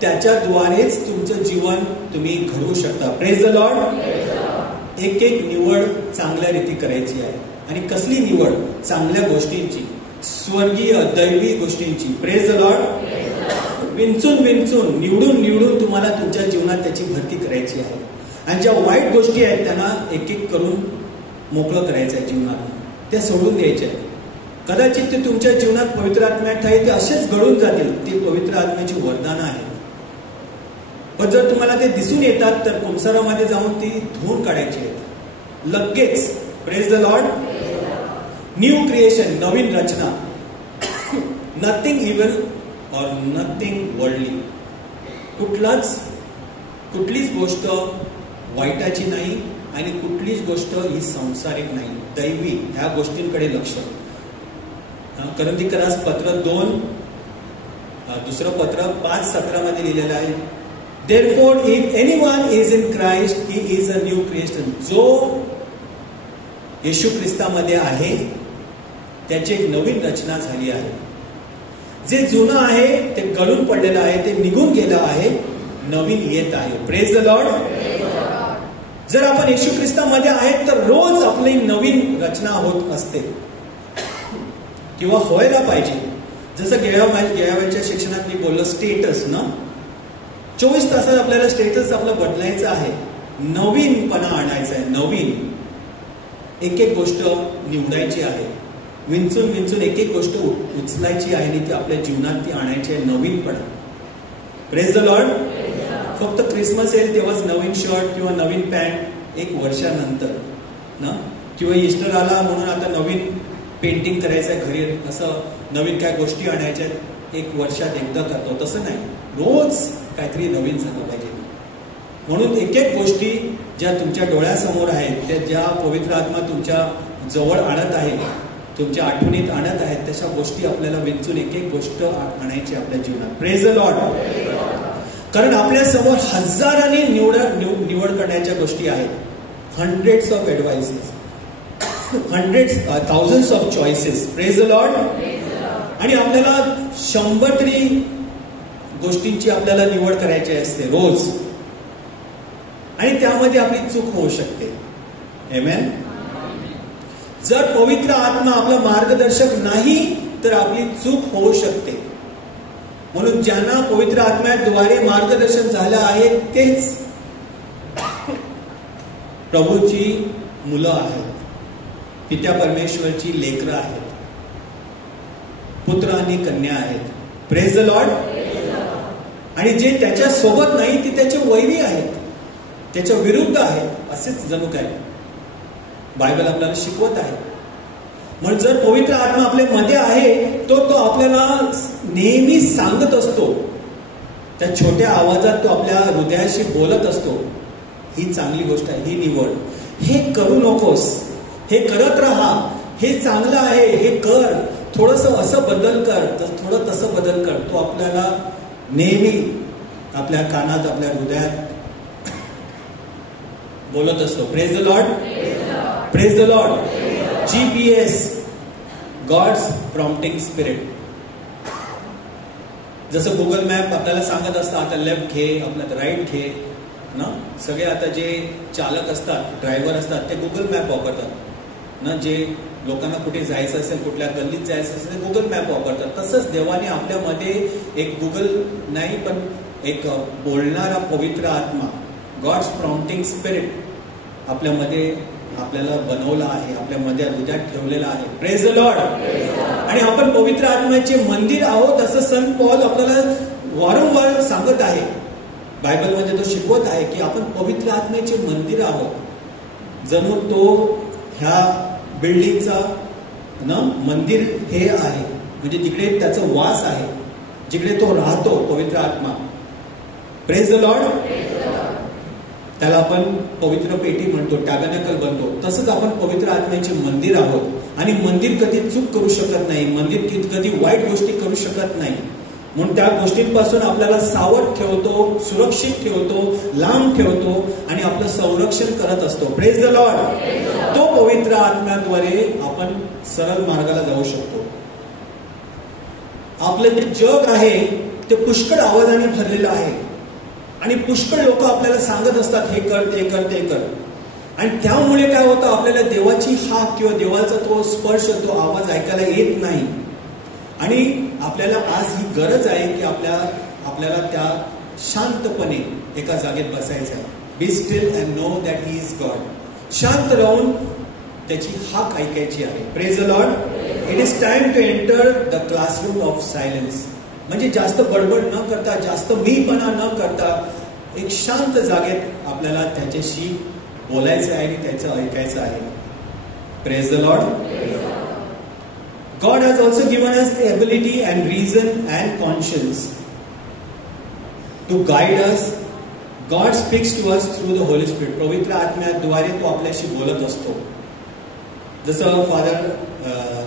त्याच्याद्वारेच तुमचं जीवन तुम्ही घडवू शकता. Praise the Lord. एक एक निवड चांगल्या रीती करायची आहे. आणि कसली निवड? चांगल्या गोष्टींची, स्वर्गीय दैवी गोष्टींची. Praise the Lord. विंचून विंचून, निवडून निवडून तुम्हाला तुमच्या जीवनात त्याची भरती करायची आहे. आणि ज्या वाईट गोष्टी आहेत त्यांना एक एक करून मोकळं करायचं आहे जीवनात, त्या सोडून द्यायच्या आहेत. कदाचित ते तुमच्या जीवनात पवित्र आत्म्यात आहे ते असेच घडून जातील, ते पवित्र आत्म्याची वरदानं आहेत. पण जर तुम्हाला ते दिसून येतात तर संसारामध्ये जाऊन ती धुवून काढायची आहेत लगेच. Praise the Lord. New creation, नवीन रचना. Nothing evil or nothing worldly. कुठलीच गोष्ट वाईटाची नाही आणि कुठलीच गोष्ट ही संसारिक नाही, दैवी. ह्या गोष्टींकडे लक्ष. कोरिन्थियरास पत्र 2 दुसरं पत्र 5:17 मध्ये लिहिलेलं आहे, Therefore, if anyone is in Christ, he is a new creation. जो येशू ख्रिस्तामध्ये आहे त्याची एक नवीन रचना झाली आहे. जे जुनं आहे ते गळून पडलेलं आहे, ते निघून गेलं आहे, नवीन येत आहे. Praise the Lord. जर आपण येशू ख्रिस्तामध्ये आहेत तर रोज आपली नवीन रचना होत असते किंवा व्हायला पाहिजे. जसं गेल्यावेळच्या शिक्षणात मी बोललो, स्टेटस ना, 24 तासात आपल्याला स्टेटस आपलं बदलायचं आहे, नवीनपणा आणायचा आहे. नवीन एक एक गोष्ट निवडायची आहे, विंचून विंचून एक एक गोष्ट उचलायची आहे आणि ती आपल्या जीवनात ती आणायची आहे, नवीनपणा. Praise the Lord. फक्त क्रिसमस येईल तेव्हाच नवीन शर्ट किंवा नवीन पॅन्ट एक वर्षानंतर ना, किंवा ईस्टर आला म्हणून आता नवीन पेंटिंग करायचंय घरी, असं नवीन काय गोष्टी आणायच्या एक वर्षात एकदा करतो, तसं नाही. रोज काहीतरी नवीन झालं पाहिजे. म्हणून एक एक गोष्टी ज्या तुमच्या डोळ्यासमोर आहेत, त्या ज्या पवित्र आत्मा तुमच्या जवळ आणत आहे, तुमच्या आठवणीत आणत आहेत, तशा गोष्टी आपल्याला विंचून एक एक गोष्ट आणायची आपल्या जीवनात. Praise the Lord. कारण आपल्या समोर हजारांनी निवड करण्याच्या गोष्टी आहेत. Hundreds of advices, thousands of choices. Praise the Lord. आणि आपल्याला 100 तरी गोष्टींची आपल्याला निवड करायची असते रोज, आणि त्यामध्ये आपली चूक होऊ शकते. आमेन. जर पवित्र आत्मा आपला मार्गदर्शक नाही तर आपली चूक होऊ शकते. म्हणून ज्यांना पवित्र आत्म्याद्वारे मार्गदर्शन झालं आहे तेच प्रभूची मुलं आहेत, पित्या परमेश्वरची लेकरं आहेत, पुत्र आणि कन्या आहेत. Praise the Lord. आणि जे त्याच्या सोबत नाही ते त्याचे वैरी आहेत, त्याच्या विरुद्ध आहेत, असेच जणू काय बायबल आपल्याला शिकवत आहे. म्हणून जर पवित्र आत्मा आपल्या मध्ये आहे तो आपल्याला नेहमी सांगत असतो, त्या छोट्या आवाजात तो आपल्या हृदयाशी बोलत असतो, ही चांगली गोष्ट आहे, ही निवड, हे करू नकोस, हे करत राहा, हे चांगलं आहे, हे कर, थोडस असं बदल कर, थोडं तसं बदल कर. तो आपल्याला नेहमी आपल्या कानात, आपल्या हृदयात बोलत असतो. Praise the Lord. Praise the Lord. GPS, God's prompting Spirit. जसं गुगल मॅप आपल्याला सांगत असतं, आता लेफ्ट घे, आपल्याला राईट घे ना. सगळे आता जे चालक असतात, ड्रायव्हर असतात, ते गुगल मॅप वापरतात ना. जे लोकांना कुठे जायचं असेल, कुठल्या गल्लीत जायचं असेल, ते गुगल मॅप वापरतात. तसंच देवाने आपल्यामध्ये एक गुगल नाही पण एक बोलणारा पवित्र आत्मा, गॉड्स प्रॉम्प्टिंग स्पिरिट आपल्यामध्ये आपल्याला बनवला आहे, आपल्यामध्ये हृदयात ठेवलेला आहे. Praise the Lord. आणि आपण पवित्र आत्म्याचे मंदिर आहोत असं संत पॉल आपल्याला वारंवार सांगत आहे. बायबलमध्ये तो शिकवत आहे की आपण पवित्र आत्म्याचे मंदिर आहोत. जणू तो ह्या बिल्डिंगचा ना मंदिर हे आहे, म्हणजे तिकडे त्याचा वास आहे, जिकडे तो राहतो पवित्र आत्मा. Praise the Lord. त्याला आपण पवित्र पेटी म्हणतो, टॅबरनेकल बनतो. तसंच आपण पवित्र आत्म्याचे मंदिर आहोत. आणि मंदिर कधी चूक करू शकत नाही, मंदिर कधी वाईट गोष्टी करू शकत नाही. म्हणून त्या गोष्टींपासून आपल्याला सावध ठेवतो, सुरक्षित ठेवतो, लांब ठेवतो आणि आपलं संरक्षण करत असतो. Praise the Lord. तो पवित्र आत्म्याद्वारे आपण सरळ मार्गाला जाऊ शकतो. आपलं जे जग आहे ते पुष्कळ आवाजाने भरलेलं आहे आणि पुष्कळ लोक आपल्याला सांगत असतात, हे कर, ते कर, ते कर. आणि त्यामुळे काय होतं, आपल्याला देवाची हाक किंवा देवाचा तो स्पर्श, तो आवाज ऐकायला येत नाही. आणि आपल्याला आज ही गरज आहे की आपल्याला त्या शांतपणे एका जागेत बसायचं आहे. Be still and know that he is God. शांत राहून त्याची हाक ऐकायची आहे. Praise the Lord. It is time to enter the classroom of silence. म्हणजे जास्त बडबड न करता, जास्त मीपणा न करता, एक शांत जागेत आपल्याला त्याच्याशी बोलायचं आहे आणि त्याचं ऐकायचं आहे. Praise the Lord. God has also given us the ability and reason and conscience to guide us. God speaks to us through the Holy Spirit. पवित्र आत्म्याद्वारे तो आपल्याशी बोलत असतो. जसं फादर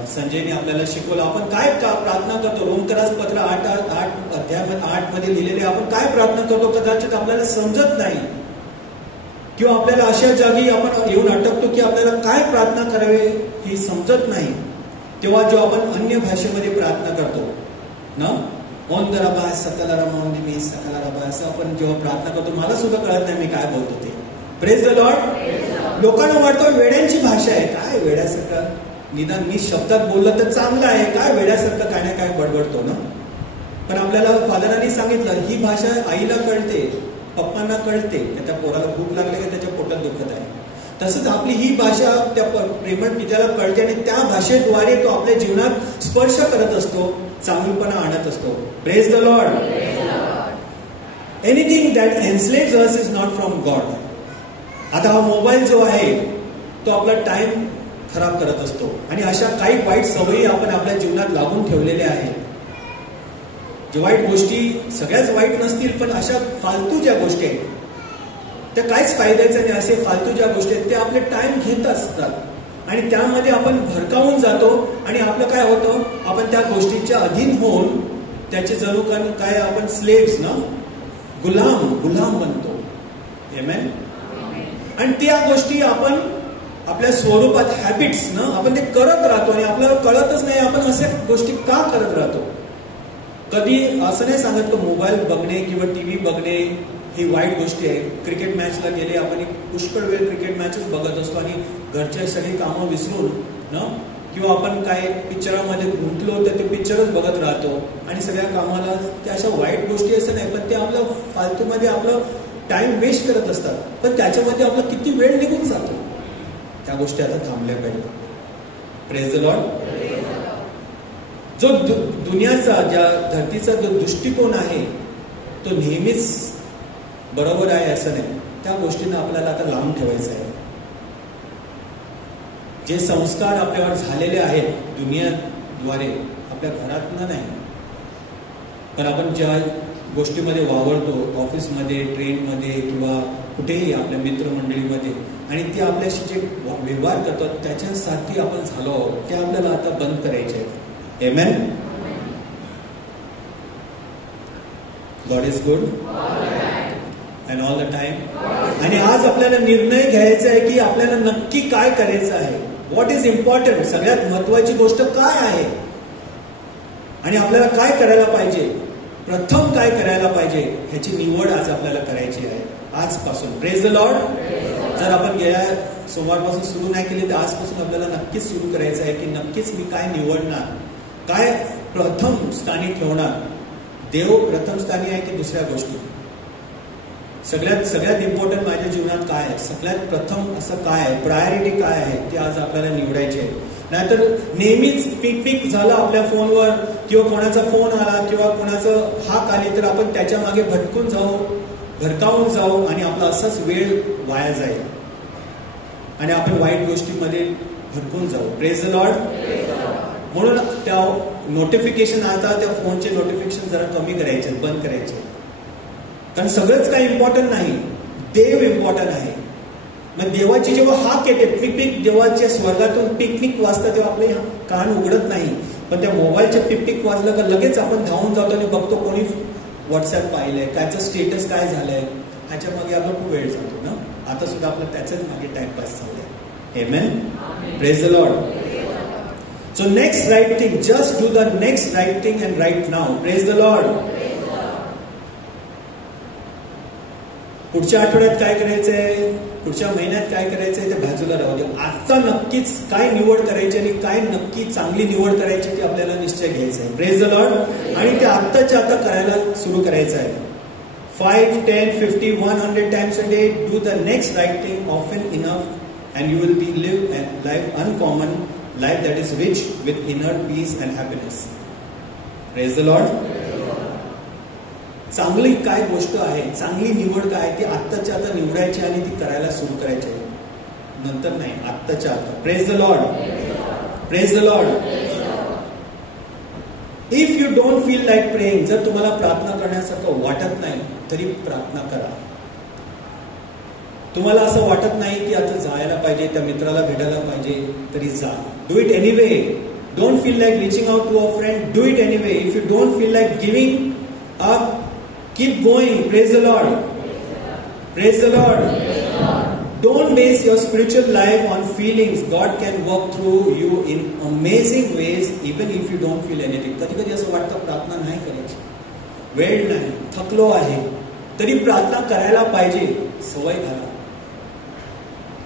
संजयने आपल्याला शिकवलं, आपण काय प्रार्थना करतो. रोमकरास पत्र 8 मध्ये लिहिलेले आपण काय प्रार्थना करतो कदाचित आपल्याला समजत नाही, किंवा आपल्याला अशा जागी आपण येऊन अटकतो की आपल्याला काय प्रार्थना करावे हे समजत नाही. तेव्हा जो आपण अन्य भाषेमध्ये प्रार्थना करतो ना, ओन दराबा सकला रमा मी सकला रबा, असं आपण जेव्हा प्रार्थना करतो मला सुद्धा कळत नाही मी काय बोलतो ते. Praise the Lord. लोकांना वाटतं वेड्यांची भाषा आहे, काय वेड्यासारखं, निदान मी शब्दात बोललं तर चांगलं आहे, काय वेड्यासारखं काय ना काय बडबडतो ना. पण आपल्याला फादरांनी सांगितलं ही भाषा आईला कळते, पप्पांना कळते, त्या पोराला भूक लागली की त्याच्या पोटात दुखत आहे. तसंच आपली ही भाषा त्या प्रेमळ पित्याला कळते आणि त्या भाषेद्वारे तो आपल्या जीवनात स्पर्श करत असतो, चांगलपणा आणत असतो. Praise the Lord. Anything that enslaves us is not from God. आता हा मोबाईल जो आहे तो आपला टाइम खराब करत असतो आणि अशा काही वाईट सवयी आपण आपल्या जीवनात लागून ठेवलेल्या आहेत. ज्या वाईट गोष्टी सगळ्याच वाईट नसतील, पण अशा फालतू ज्या गोष्टी आहेत त्या काहीच फायद्याच्या नाही. असे फालतू ज्या गोष्टी आहेत त्या आपले टाइम घेत असतात आणि त्यामध्ये आपण भरकावून जातो आणि आपलं काय होतं, आपण त्या गोष्टीच्या अधीन होऊन त्याचे जणू काय आपण स्लेव्स ना, गुलाम बनतो. आमेन. आणि त्या गोष्टी आपण आपल्या स्वरूपात हॅबिट्स ना आपण ते करत राहतो आणि आपल्याला कळतच नाही आपण अशा गोष्टी का करत राहतो. कधी असं नाही सांगत की मोबाईल बघणे किंवा टीव्ही बघणे ही वाईट गोष्टी आहे. क्रिकेट मॅचला गेले आपण एक पुष्कळ वेळ क्रिकेट मॅचच बघत असतो आणि घरच्या सगळी कामं विसरून ना, किंवा आपण काय पिक्चरामध्ये गुंतलो तर ते पिक्चरच बघत राहतो आणि सगळ्या कामाला त्या अशा वाईट गोष्टी असं नाही, पण ते आपलं फालतूमध्ये आपलं टाइम वेस्ट करत असतात. पण त्याच्यामध्ये आपला किती वेळ निघून जातो. त्या गोष्टी आता थांबल्या पाहिजे. Praise the Lord. जो दुनियाचा ज्या धरतीचा जो दृष्टिकोन आहे तो नेहमीच बरोबर आहे असं नाही. त्या गोष्टींना आपल्याला आता लावून ठेवायचं आहे. जे संस्कार आपल्यावर झालेले आहेत दुनियाद्वारे, आपल्या घरातनं नाही, पण आपण ज्या गोष्टीमध्ये वावरतो, ऑफिसमध्ये, ट्रेनमध्ये किंवा कुठेही आपल्या मित्रमंडळीमध्ये, आणि ते आपल्याशी जे व्यवहार करतात त्याच्यासाठी आपण झालो आहोत, ते आपल्याला आता बंद करायचे आहे. Amen. God is good and all the time. आणि आज आपल्याला निर्णय घ्यायचा आहे की आपल्याला नक्की काय करायचं आहे. व्हॉट इज इम्पॉर्टंट, सगळ्यात महत्वाची गोष्ट काय आहे आणि आपल्याला काय करायला पाहिजे, प्रथम काय करायला पाहिजे ह्याची निवड आज आपल्याला करायची आहे आजपासून. Praise the Lord. जर आपण गेल्या सोमवारपासून सुरू नाही केली तर आजपासून आपल्याला नक्कीच सुरू करायचं आहे की नक्कीच मी काय निवडणार, काय प्रथम स्थानी ठेवणार. देव प्रथम स्थानी आहे की दुसऱ्या गोष्टी. सगळ्यात इम्पॉर्टंट माझ्या जीवनात काय आहे, सगळ्यात प्रथम असं काय आहे, प्रायोरिटी काय आहे ते आज आपल्याला निवडायचे आहे. नाहीतर नेहमीच पीक झालं आपल्या फोनवर किंवा कोणाचा फोन आला किंवा कोणाचं हाक आली तर आपण त्याच्या मागे भटकून जाऊ, भरकावून जाऊ आणि आपला असाच वेळ वाया जाईल आणि आपण वाईट गोष्टीमध्ये भटकून जाऊ. Praise the Lord. म्हणून त्या नोटिफिकेशन आता त्या फोनचे नोटिफिकेशन जरा कमी करायचे, बंद करायचे. कारण सगळंच काही इम्पॉर्टंट नाही, देव इम्पॉर्टंट आहे. मग देवाची जेव्हा हाक येते, पिकपिक देवाच्या स्वर्गातून पिकनिक वाजता तेव्हा आपले कान उघडत नाही, पण त्या मोबाईलच्या पिकपिक वाजलं का लगेच आपण धावून जातो आणि बघतो कोणी व्हॉट्सअप पाहिलंय, कायचं स्टेटस काय झालंय, ह्याच्या मागे आपला खूप वेळ जातो ना. आता सुद्धा आपला त्याच्याच मागे टाइमपास चाललाय. Amen. Praise the Lord. So next right thing, just do the next right thing and right now. Praise the Lord. पुढच्या आठवड्यात काय करायचंय, पुढच्या महिन्यात काय करायचंय ते बाजूला राहू दे. आता नक्कीच काय निवड करायची आणि काय नक्की चांगली निवड करायची ते आपल्याला निश्चय घ्यायचा आहे. Praise the Lord. आणि ते आत्ताच्या आता करायला सुरू करायचं आहे. 5, 10, 50, 100 times a day, do the next right thing often enough and you will be live a life uncommon, life that is rich with inner peace and happiness. Praise the Lord. चांगली काय गोष्ट आहे, चांगली निवड काय ती आत्ताच्या आता निवडायची आणि ती करायला सुरू करायची, नंतर नाही, आत्ताच्या आता. Praise the Lord. Praise the Lord. If you don't feel like praying, जर तुम्हाला प्रार्थना करण्यासारखं वाटत नाही तरी प्रार्थना करा. तुम्हाला असं वाटत नाही की आता जायला पाहिजे, त्या मित्राला भेटायला पाहिजे, तरी जा. Do it anyway. Don't feel like reaching out to a friend, do it anyway. If you don't feel like giving up, keep going. Praise the Lord. Praise the Lord. Don't base your spiritual life on feelings. God can work through you in amazing ways even if you don't feel anything. कधी कधी असं वाटतं प्रार्थना नाही करायची, वेळ नाही, थकलो आहे, तरी प्रार्थना करायला पाहिजे. सवय घाला.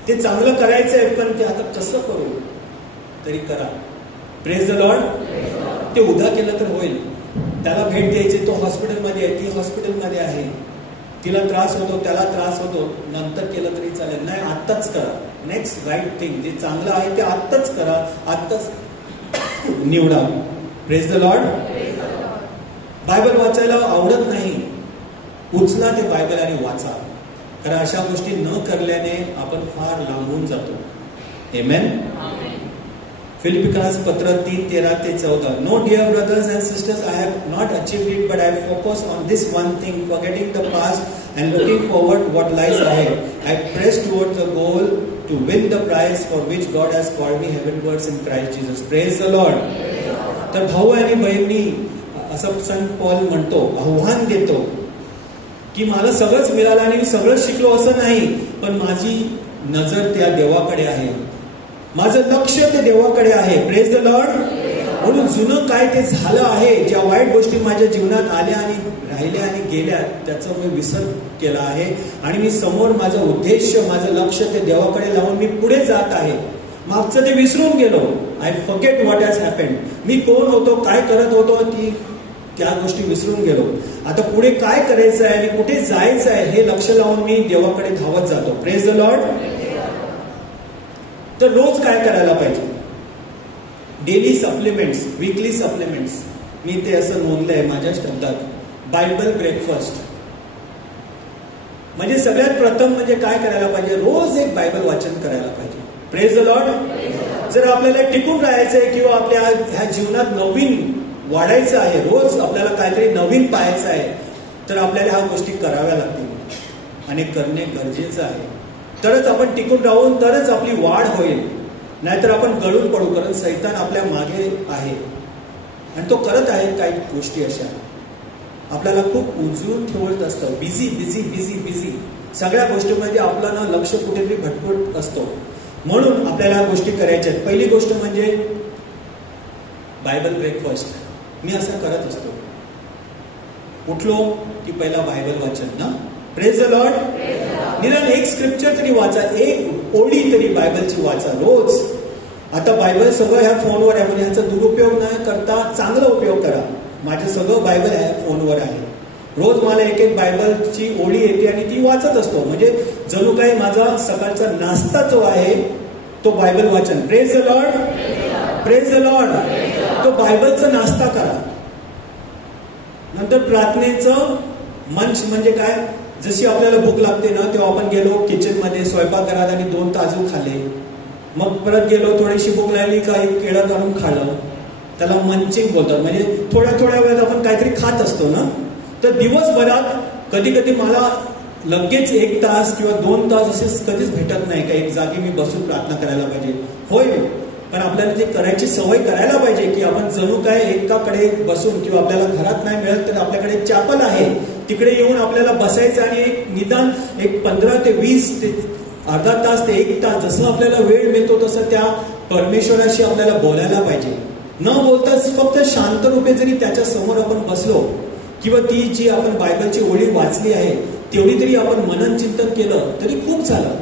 ते चांगलं करायचं आहे, पण ते आता कसं करू, तरी करा. Praise the Lord. ते उद्या केलं तर होईल. त्याला भेट द्यायची, तो हॉस्पिटलमध्ये आहे, ती हॉस्पिटलमध्ये आहे, तिला त्रास होतो, त्याला त्रास होतो, नंतर केलं तरी चालेल. नाही, आत्ताच करा. नेक्स्ट राईट थिंग, जे चांगलं आहे ते आत्ताच करा, आत्ताच निवडा. Praise the Lord. बायबल वाचायला आवडत नाही, उचला ते बायबल आणि वाचा. कारण अशा गोष्टी न करल्याने आपण फार लांबून जातो. आमेन. फिलिपिकन्स पत्र 3:13-14. No, dear brothers and sisters, I have not achieved it, but I focus on this one thing, forgetting the past and looking forward what lies ahead. I press towards the goal to win the prize for which God has called me heavenwards in Christ Jesus. Praise the Lord. तर भाऊ आणि बहिणी, असं संत Paul म्हणतो, आव्हान देतो की मला सगळंच मिळालं आणि मी सगळं शिकलो असं नाही, पण माझी नजर त्या देवाकडे आहे, माझं लक्ष ते देवाकडे आहे. Praise the Lord. म्हणून जुनं काय ते झालं आहे, ज्या वाईट गोष्टी माझ्या जीवनात आल्या आणि राहिल्या आणि गेल्या, त्याचा मी विसर केला आहे आणि मी समोर माझं उद्देश, माझं लक्ष ते देवाकडे लावून मी पुढे जात आहे. मागचं ते विसरून गेलो. I forget what has happened. मी कोण होतो, काय करत होतो, त्या गोष्टी विसरून गेलो. आता पुढे काय करायचं आहे आणि कुठे जायचं आहे हे लक्ष लावून मी देवाकडे धावत जातो. Praise the Lord. तर रोज काय करायला पाहिजे? Daily supplements, weekly supplements. मी ते असं नोंदलंय माझ्या शब्दात. Bible breakfast. म्हणजे सगळ्यात प्रथम म्हणजे काय करायला पाहिजे? रोज एक बायबल वाचन करायला पाहिजे. Praise the Lord. जर आपल्याला टिकून राहायचंय किंवा आपल्या ह्या जीवनात नवीन वाढायचं आहे, रोज आपल्याला काहीतरी नवीन पाहायचं आहे, तर आपल्याला ह्या गोष्टी कराव्या लागतील आणि करणे गरजेचं आहे. तरच आपण टिकून राहून, तरच आपली वाढ होईल. नाहीतर आपण गळून पडू, कारण सैतान आपल्या मागे आहे आणि तो करत आहे काही गोष्टी अशा आपल्याला खूप उजळून ठेवत असतं. बिझी बिझी बिझी बिझी सगळ्या गोष्टीमध्ये आपलं ना लक्ष कुठेतरी भटकत असतो. म्हणून आपल्याला गोष्टी करायच्या आहेत. पहिली गोष्ट म्हणजे बायबल ब्रेकफास्ट. मी असं करत असतो, उठलो की पहिला बायबल वाचन ना. Praise the Lord. निदान एक स्क्रिप्चर तरी वाचा, एक ओळी तरी बायबलची वाचा रोज. आता बायबल सगळं ह्या फोनवर आहे, म्हणजे ह्याचा दुरुपयोग न करता चांगला उपयोग करा. माझं सगळं बायबल आहे फोनवर आहे. रोज मला एक एक बायबलची ओळी येते आणि ती वाचत असतो. म्हणजे जणू काही माझा सकाळचा नाश्ता जो आहे तो बायबल वाचन. Praise the Lord. Praise the Lord. तो बायबलचा नाश्ता करा. नंतर प्रार्थनेचं मंच म्हणजे काय? जशी आपल्याला भूक लागते ना, तेव्हा आपण गेलो किचन मध्ये स्वयंपाकघरात आणि 2 काजू खाल्ले, मग परत गेलो, थोडीशी भूक लागली, काही केळं काढून खाल्लं. त्याला मंचिंग बोलतात. म्हणजे थोड्या थोड्या वेळात आपण काहीतरी खात असतो ना. तर दिवसभरात कधी कधी मला लगेच 1 तास किंवा 2 तास असे कधीच भेटत नाही का एक जागी मी बसून प्रार्थना करायला पाहिजे. होय, पण आपल्याला ते करायची सवय करायला पाहिजे की आपण जणू काय एकाकडे बसून, किंवा आपल्याला घरात नाही मिळत तर आपल्याकडे चॅपल आहे, तिकडे येऊन आपल्याला बसायचं आणि निदान 15 ते 20 ते अर्धा तास ते 1 तास जसं आपल्याला वेळ मिळतो तसं त्या परमेश्वराशी आपल्याला बोलायला पाहिजे. न बोलताच फक्त शांत रूपे जरी त्याच्या समोर आपण बसलो किंवा ती जी आपण बायबलची ओळी वाचली आहे तेवढी तरी आपण मनन चिंतन केलं तरी खूप झालं.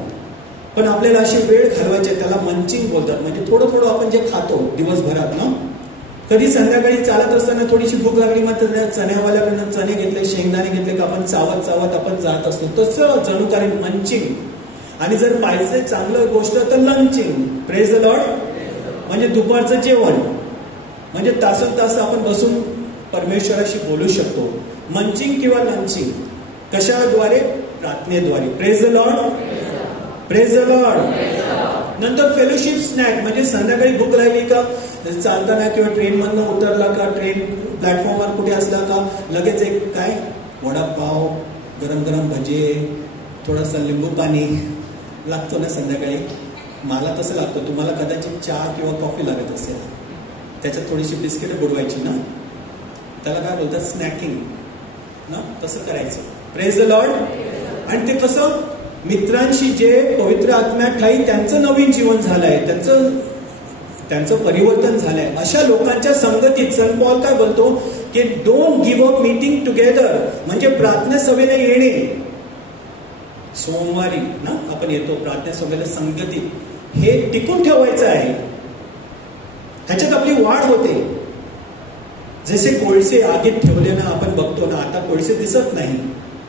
पण आपल्याला अशी वेळ घालवायची, त्याला मंचिंग बोलतात. म्हणजे थोडं थोडं आपण जे खातो दिवसभरात ना, कधी संध्याकाळी चालत असताना थोडीशी भूक लागली, मग चण्यावाल्याकडनं चणे घेतले, शेंगदाणे घेतले का आपण चावत चावत आपण जात असतो. तसं जणू काही मंचिंग. आणि जर पाहिजे चांगलं गोष्ट तर लंचिंग. Praise the Lord. म्हणजे दुपारचं जेवण. म्हणजे तासन तास आपण बसून परमेश्वराशी बोलू शकतो. मंचिंग किंवा लंचिंग कशाद्वारे? प्रार्थनेद्वारे. Praise the Lord. Praise the Lord. नंतर फेलोशिप स्नॅक. म्हणजे संध्याकाळी भूक लागली का, चालताना किंवा ट्रेन मधनं उतरला का, ट्रेन प्लॅटफॉर्मवर कुठे असला का, लगेच एक काय वडापाव, गरम गरम भजे, थोडासा लिंबू पाणी, लागतो ना संध्याकाळी, मला तसं लागतं, तुम्हाला कदाचित चहा किंवा कॉफी लागत असेल, त्याच्यात थोडीशी बिस्किट बुडवायची ना, त्याला काय बोलतात स्नॅकिंग ना, तसं करायचं. Praise the Lord. आणि ते कसं मित्रांशी जे पवित्र आत्म्यात ठाई त्यांचं नवीन जीवन झालंय, त्यांचं परिवर्तन झालंय, अशा लोकांच्या संगतीत संत पॉल काय बोलतो की don't give up meeting together, म्हणजे प्रार्थना सभेला येणे. सोमवारी ना आपण येतो प्रार्थना सभेला संगतीत, हे टिकून ठेवायचं आहे, ह्याच्यात आपली वाढ होते. जसे कोळसे आगीत ठेवले ना, आपण बघतो ना, आता कोळसे दिसत नाही,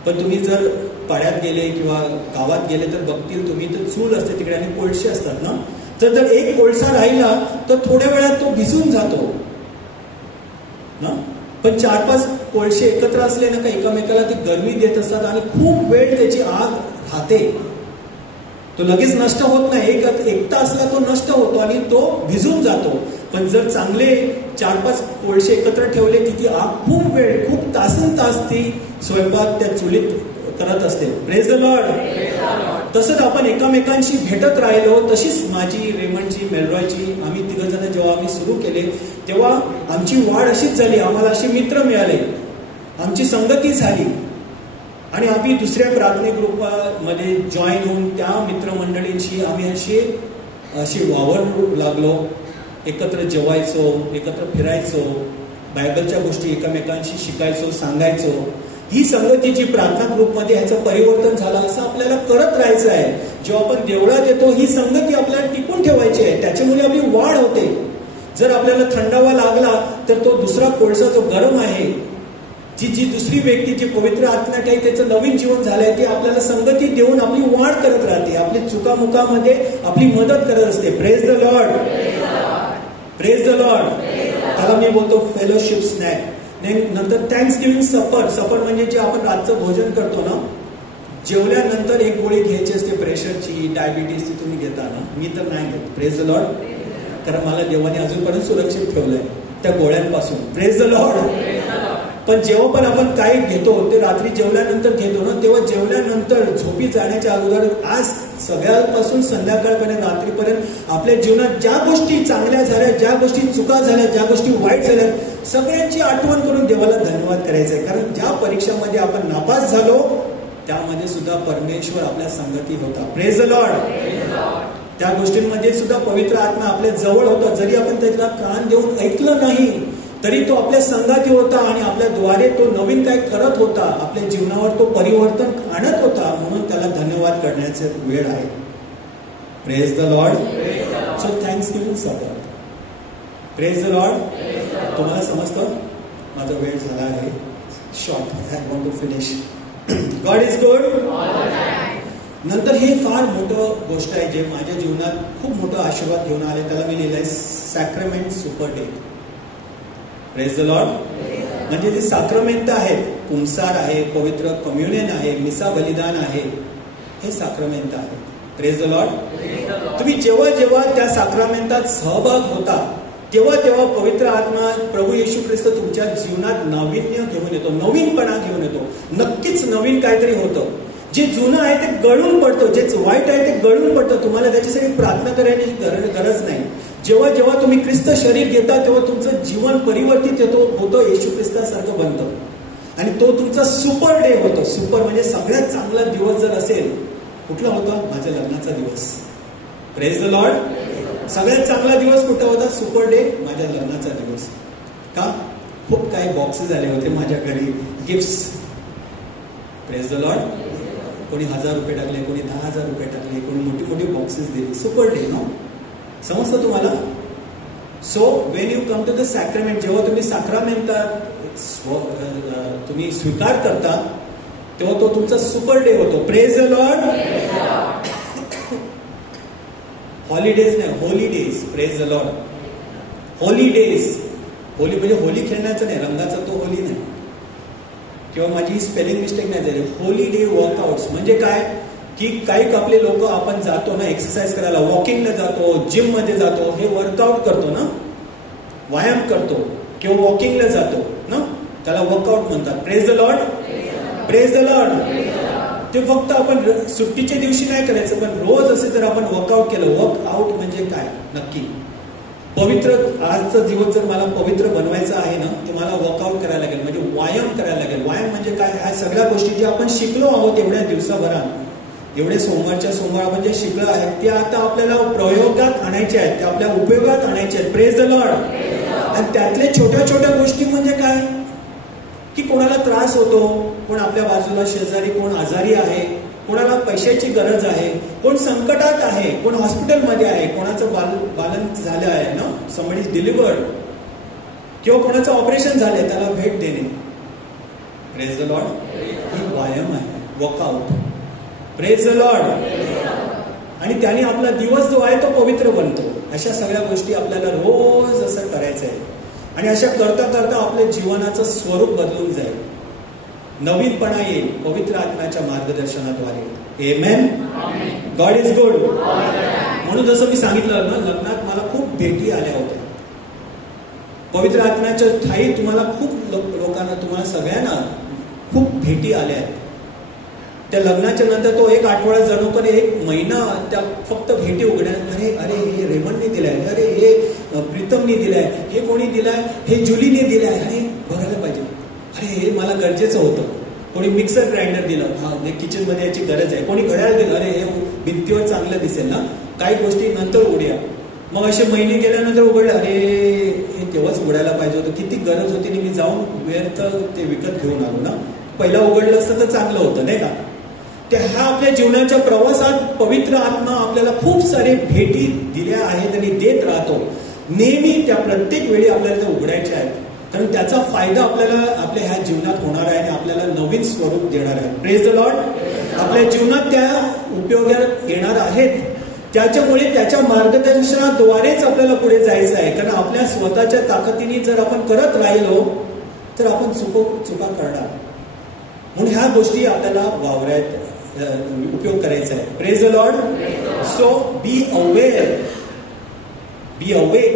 पण तुम्ही जर पाड्यात गेले किंवा गावात गेले तर बघतील तुम्ही, तर चूल असते तिकडे आणि कोळसे असतात ना, तर जर एक कोळसा राहिला तर थोड्या वेळात तो भिजून जातो ना, पण 4-5 कोळसे एकत्र असले ना का एकमेकाला ती गरमी देत असतात आणि खूप वेळ त्याची आग राहते, तो लगेच नष्ट होत नाही. एकटा असला तो नष्ट होतो आणि तो भिजून जातो. पण जर चांगले 4-5 कोळसे एकत्र ठेवले की ती आग खूप वेळ, खूप तासन-तास ती स्वयंपाक त्या चुलीत करत असते. Praise the Lord. तसंच आपण एकमेकांशी भेटत राहिलो, तशीच माझी, रेमंडची, मेलरॉयची, आम्ही 3 जण जेव्हा आम्ही सुरू केले तेव्हा आमची वाढ अशीच झाली. आम्हाला असे मित्र मिळाले, आमची संगती झाली आणि आम्ही दुसऱ्या प्रार्थना ग्रुपमध्ये जॉईन होऊन त्या मित्रमंडळींशी आम्ही अशी वावरू लागलो. एकत्र जेवायचो, एकत्र फिरायचो, बायबलच्या गोष्टी एकमेकांशी शिकायचो, सांगायचो. ही संगतीची प्रार्थना ग्रुपमध्ये ह्याचं परिवर्तन झालं. असं आपल्याला करत राहायचं आहे. जेव्हा आपण देवळात येतो ही संगती आपल्याला टिकून ठेवायची आहे, त्याच्यामुळे आपली वाढ होते. जर आपल्याला थंडावा लागला तर तो दुसरा कोळसा जो गरम आहे, जी दुसरी व्यक्ती जी पवित्र आत्म्यात आहे त्याचं नवीन जीवन झालंय, ते आपल्याला संगती देऊन आपली वाढ करत राहते, आपली चुकामुकामध्ये आपली मदत करत असते. Praise the Lord. Praise the Lord. त्याला मी बोलतो फेलोशिप स्नॅक. नंतर थँक्स गिव्हिंग सपर म्हणजे जे आपण रातचं भोजन करतो ना, जेवल्यानंतर एक गोळी घ्यायची असते प्रेशरची, डायबिटीसची, तुम्ही घेता ना, मी तर नाही घेत. Praise the Lord. कारण मला देवाने अजूनपर्यंत सुरक्षित ठेवलंय त्या गोळ्यांपासून. Praise the Lord. पण जेव्हा पण आपण काय घेतो ते रात्री जेवल्यानंतर घेतो ना, तेव्हा जेवल्यानंतर झोपी जाण्याच्या अगोदर आज सगळ्यापासून संध्याकाळपर्यंत, रात्रीपर्यंत आपल्या जीवनात ज्या गोष्टी चांगल्या झाल्या, ज्या गोष्टी चुका झाल्या, ज्या गोष्टी वाईट झाल्या, सगळ्यांची आठवण करून देवाला धन्यवाद करायचा आहे. कारण ज्या परीक्षामध्ये आपण नापास झालो त्यामध्ये सुद्धा परमेश्वर आपल्या संगती होता. Praise the Lord. त्या गोष्टींमध्ये सुद्धा पवित्र आत्मा आपल्या जवळ होता. जरी आपण त्याला कान देऊन ऐकलं नाही तरी तो आपल्या संगाती होता आणि आपल्या द्वारे तो नवीन काय करत होता, आपल्या जीवनावर तो परिवर्तन आणत होता. म्हणून त्याला धन्यवाद करण्याचे वेळ आहे. Praise the Lord. So thanksgiving supper. Praise the Lord. तुम्हाला समजतं माझा वेळ झाला आहे. Short I want to finish. God is good. नंतर हे फार मोठं गोष्ट आहे जे माझ्या जीवनात खूप मोठं आशीर्वाद घेऊन आले. त्याला मी लिहिलंय sacrament super day. Praise the Lord. म्हणजे जे साक्रमेंट आहेत, पुंसार आहे, पवित्र कम्युनियन आहे, मिसा बलिदान आहे, हे साक्रमेंट आहे. Praise the Lord. तुम्ही जेव्हा जेव्हा त्या साक्रमेंटात सहभाग होता तेव्हा तेव्हा पवित्र आत्मा प्रभू येशू ख्रिस्त तुमच्या जीवनात नाविन्य घेऊन येतो, नवीनपणा घेऊन येतो. नक्कीच नवीन काहीतरी होतं. जे जुनं आहे ते गळून पडतं, जे वाईट आहे ते गळून पडतं. तुम्हाला त्याच्यासाठी प्रार्थना करायची गरज नाही. जेव्हा जेव्हा तुम्ही ख्रिस्त शरीर घेता तेव्हा तुमचं जीवन परिवर्तित होतं, येशू ख्रिस्तासारखं बनतं आणि तो तुमचा सुपर डे होतो. सुपर म्हणजे सगळ्यात चांगला दिवस जर असेल, कुठला होता? माझ्या लग्नाचा दिवस. Praise the Lord. सगळ्यात चांगला दिवस कुठला होता? सुपर डे, माझ्या लग्नाचा दिवस. का? खूप काही बॉक्सेस आले होते माझ्या घरी, गिफ्ट्स. Praise the Lord. कोणी 1000 रुपये टाकले, कोणी 10,000 रुपये टाकले, कोणी मोठी मोठी बॉक्सेस दिली. सुपर डे ना. समजतं तुम्हाला? So when you come to the sacrament, जेव्हा तुम्ही साक्रामेंटात तुम्ही स्वीकार करता तेव्हा तो तुमचा सुपर डे होतो. Praise the Lord. हॉलिडेज नाही, holy days. Praise the Lord. Holy days. Holy म्हणजे होली खेळण्याचं नाही, रंगाचा तो होली नाही. किंवा माझी स्पेलिंग मिस्टेक नाही झाली. होली डे वर्कआउट्स म्हणजे काय की काही आपले लोक आपण जातो ना एक्सरसाइज करायला, वॉकिंगला जातो, जिम मध्ये जातो, हे वर्कआउट करतो ना, व्यायाम करतो किंवा वॉकिंगला जातो ना, त्याला वर्कआउट म्हणतात. Praise the Lord. Praise the Lord. ते फक्त आपण सुट्टीच्या दिवशी नाही करायचं, पण रोज असे जर आपण वर्कआउट केलं. वर्कआउट म्हणजे काय नक्की? पवित्र. आजचा दिवस जर मला पवित्र बनवायचा आहे ना, तर मला वर्कआउट करायला लागेल, म्हणजे व्यायाम करायला लागेल. व्यायाम म्हणजे काय? ह्या सगळ्या गोष्टी ज्या आपण शिकलो आहोत एवढ्या दिवसाभरात, एवढे सोमवारच्या सोमवार आपण जे शिकलो आहे ते आता आपल्याला प्रयोगात आणायचे आहेत, ते आपल्या उपयोगात आणायचे आहेत. Praise the Lord. आणि त्यातल्या छोट्या छोट्या गोष्टी म्हणजे काय की कोणाला त्रास होतो, कोण आपल्या बाजूला शेजारी कोण आजारी आहे, कोणाला पैशाची गरज आहे, कोण संकटात आहे, कोण हॉस्पिटलमध्ये आहे, कोणाचं बालन झालं आहे ना, समबडी इज डिलिव्हर्ड, किंवा कोणाचं ऑपरेशन झालंय त्याला भेट देणे. Praise the Lord. ही व्यायाम आहे, वर्कआउट. Praise the Lord. आणि त्याने आपला दिवस जो आहे तो पवित्र बनतो. अशा सगळ्या गोष्टी आपल्याला रोज असं करायचं आहे. आणि अशा करता करता आपल्या जीवनाचं स्वरूप बदलून जाईल, नवीनपणा येईल पवित्र आत्म्याच्या मार्गदर्शनाद्वारे. आमेन. God is good. म्हणून जसं मी सांगितलं ना, लग्नात मला खूप भेटी आल्या होत्या. पवित्र आत्म्याच्या ठाई तुम्हाला खूप लोकांना, तुम्हाला सगळ्यांना खूप भेटी आल्या आहेत. त्या लग्नाच्या नंतर तो एक आठवडा जणू पण एक महिना त्या फक्त भेटी उघड्या. अरे हे रेमंडने दिलाय, अरे हे प्रीतमने दिलाय, हे कोणी दिलाय, हे जुलीने दिलाय, अरे बघायला पाहिजे, अरे हे मला गरजेचं होतं. कोणी मिक्सर ग्राइंडर दिलं, हा किचन मध्ये याची गरज आहे. कोणी घड्याळ दिलं, अरे हे भिंतीवर चांगलं दिसेल ना. काही गोष्टी नंतर उघड्या. मग असे महिने गेल्यानंतर उघडलं, अरे हे तेव्हाच उघडायला पाहिजे होतं, किती गरज होती आणि मी जाऊन व्यर्थ ते विकत घेऊन आलो ना. पहिला उघडलं असतं तर चांगलं होतं नाही का. हा आपल्या जीवनाच्या प्रवासात पवित्र आत्मा आपल्याला खूप सारे भेटी दिल्या आहेत आणि देत राहतो. नेहमी त्या प्रत्येक वेळी आपल्याला त्या उघडायच्या आहेत, कारण त्याचा फायदा आपल्याला आपल्या ह्या जीवनात होणार आहे आणि आपल्याला नवीन स्वरूप देणार आहे. Praise the Lord. आपल्या जीवनात त्या उपयोगात येणार आहेत. त्याच्यामुळे त्याच्या मार्गदर्शनाद्वारेच आपल्याला पुढे जायचं आहे. कारण आपल्या स्वतःच्या ताकदीने जर आपण करत राहिलो तर आपण चुका करणार. म्हणून ह्या गोष्टी आपल्याला वावरायत उपयोग करायचा आहे. Praise the Lord. So be aware, be awake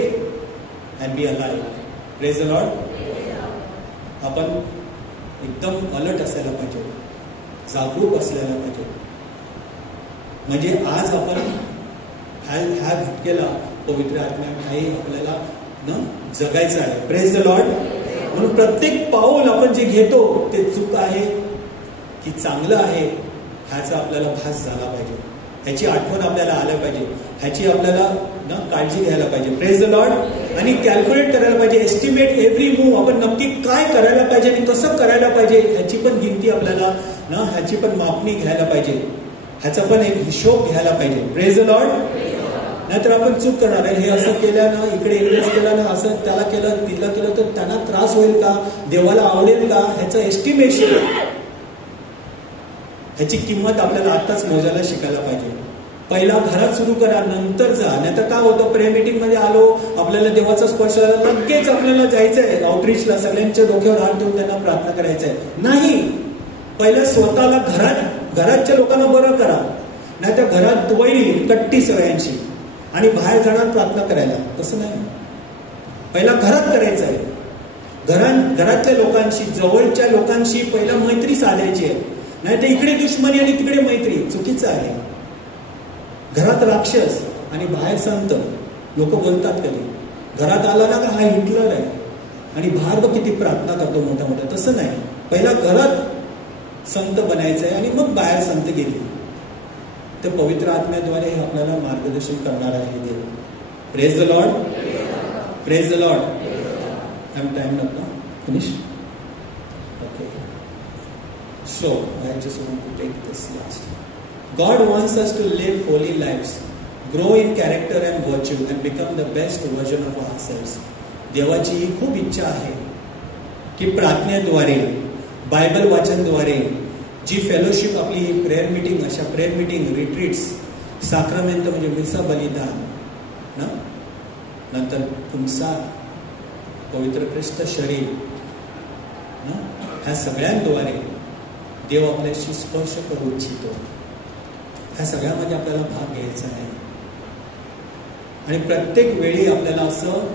and be alive. Praise the Lord. आपण एकदम अलर्ट असायला पाहिजे, जागरूक असलेला पाहिजे. म्हणजे आज आपण ह्या घटकेला पवित्र आत्म्याखाली आपल्याला न जगायचं आहे. Praise the Lord. म्हणून प्रत्येक पाऊल आपण जे घेतो ते चूक आहे की चांगलं आहे ह्याचा आपल्याला भास झाला पाहिजे, ह्याची आठवण आपल्याला आल्या पाहिजे, ह्याची आपल्याला ना काळजी घ्यायला पाहिजे. Praise the Lord. आणि कॅल्क्युलेट करायला पाहिजे, एस्टिमेट एव्हरी मूव्ह. आपण नक्की काय करायला पाहिजे आणि कसं करायला पाहिजे ह्याची पण गिनती आपल्याला ना, ह्याची पण मापणी घ्यायला पाहिजे, ह्याचा पण एक हिशोब घ्यायला पाहिजे. Praise the Lord. नाहीतर आपण चूक करणार आहे. हे असं केलं ना, इकडे इन्व्हेस्ट केलं ना, असं त्याला केलं तिला केलं तर त्यांना त्रास होईल का, देवाला आवडेल का, ह्याचं एस्टिमेशन, ह्याची किंमत आपल्याला आताच मोजायला शिकायला पाहिजे. पहिला घरात सुरू करा, नंतर जा. नाहीतर काय होतं, प्रे मीटिंग मध्ये आलो, आपल्याला देवाचा स्पर्श झाला, लगेच आपल्याला जायचंय आउटरीचला, सगळ्यांच्या डोक्यावर हात ठेवून त्यांना प्रार्थना करायचंय. नाही, पहिलं स्वतःला घरातच्या लोकांना बरं करा. नाहीतर घरात वैरी कट्टी सगळ्यांची आणि बाहेर जाणार प्रार्थना करायला, तसं नाही. पहिला घरात करायचं आहे. घरातल्या लोकांशी, जवळच्या लोकांशी पहिला मैत्री साधायची आहे. नाही तर इकडे दुश्मनी आणि तिकडे मैत्री, चुकीचं आहे. घरात राक्षस आणि बाहेर संत. लोक बोलतात कधी, घरात आला ना का हा हिटलर आहे आणि बाहेर बघ किती प्रार्थना करतो मोठ्या मोठ्या. तसं नाही, पहिला घरात संत बनायचं आहे आणि मग बाहेर संत गेले. तर पवित्र आत्म्याद्वारे आपल्याला मार्गदर्शन करणार आहे देव. Praise the Lord. Praise the Lord. I am time up ना, finish. Okay. So, I just want to take this last. God wants us to live holy lives, grow in character and virtue, and become the best version of ourselves. देवाची ही खूप इच्छा आहे की प्रार्थनेद्वारे, Bible वाचनद्वारे, जी fellowship आपली prayer meeting, अशा prayer meeting, retreats, साक्रमेंट म्हणजे मिसा बलिदान ना, नंतर तुमचा पवित्र ख्रिस्त शरीर ना, ह्या सगळ्यांद्वारे देव आपल्याशी स्पर्श करू इच्छितो. ह्या सगळ्यामध्ये आपल्याला भाग घ्यायचा आहे. आणि प्रत्येक वेळी आपल्याला असं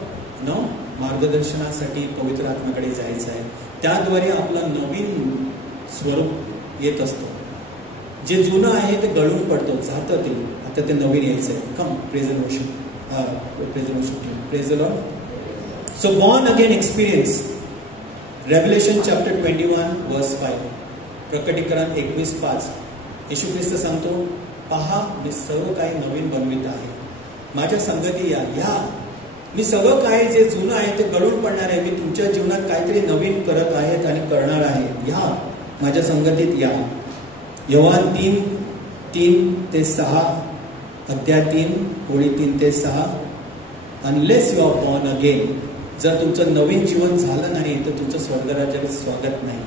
न मार्गदर्शनासाठी पवित्र आत्म्याकडे जायचं आहे. त्याद्वारे आपलं नवीन स्वरूप येत असतं. जे जुनं आहे ते गळून पडतो, जातं ते, आता ते नवीन यायचं आहे. Come praise the worship, praise the Lord. So born again experience. Revelation chapter 21 verse 5, प्रकटीकरण 21:5. येशू ख्रिस्त सांगतो, पहा मी सर्व काही नवीन बनवित आहे, माझ्या संगती या. मी सगळं काय जे जुनं आहे ते गळून पडणार आहे, मी तुमच्या जीवनात काहीतरी नवीन करत आहेत आणि करणार आहे, या माझ्या संगतीत या. योहान 3:3-6, अध्याय 3 ओळी 3-6. Unless you are born again, जर तुमचं नवीन जीवन झालं नाही तर तुमचं स्वर्गराज्यात स्वागत नाही.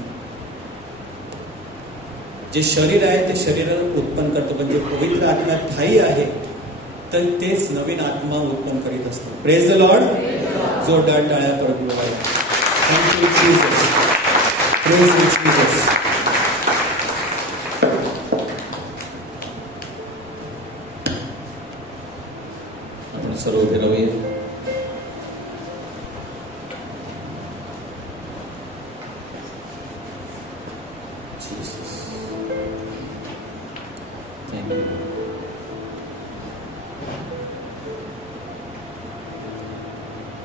जे शरीर आहे ते शरीराला उत्पन्न करतो, पण जे पवित्र आत्म्यात ठाई आहे तर तेच नवीन आत्मा उत्पन्न करीत असतो. Praise the Lord. जोरदार टाळ्या पडत बोलाय. Thank you Jesus. Praise you Jesus. आपण सर्व उभे राहूया.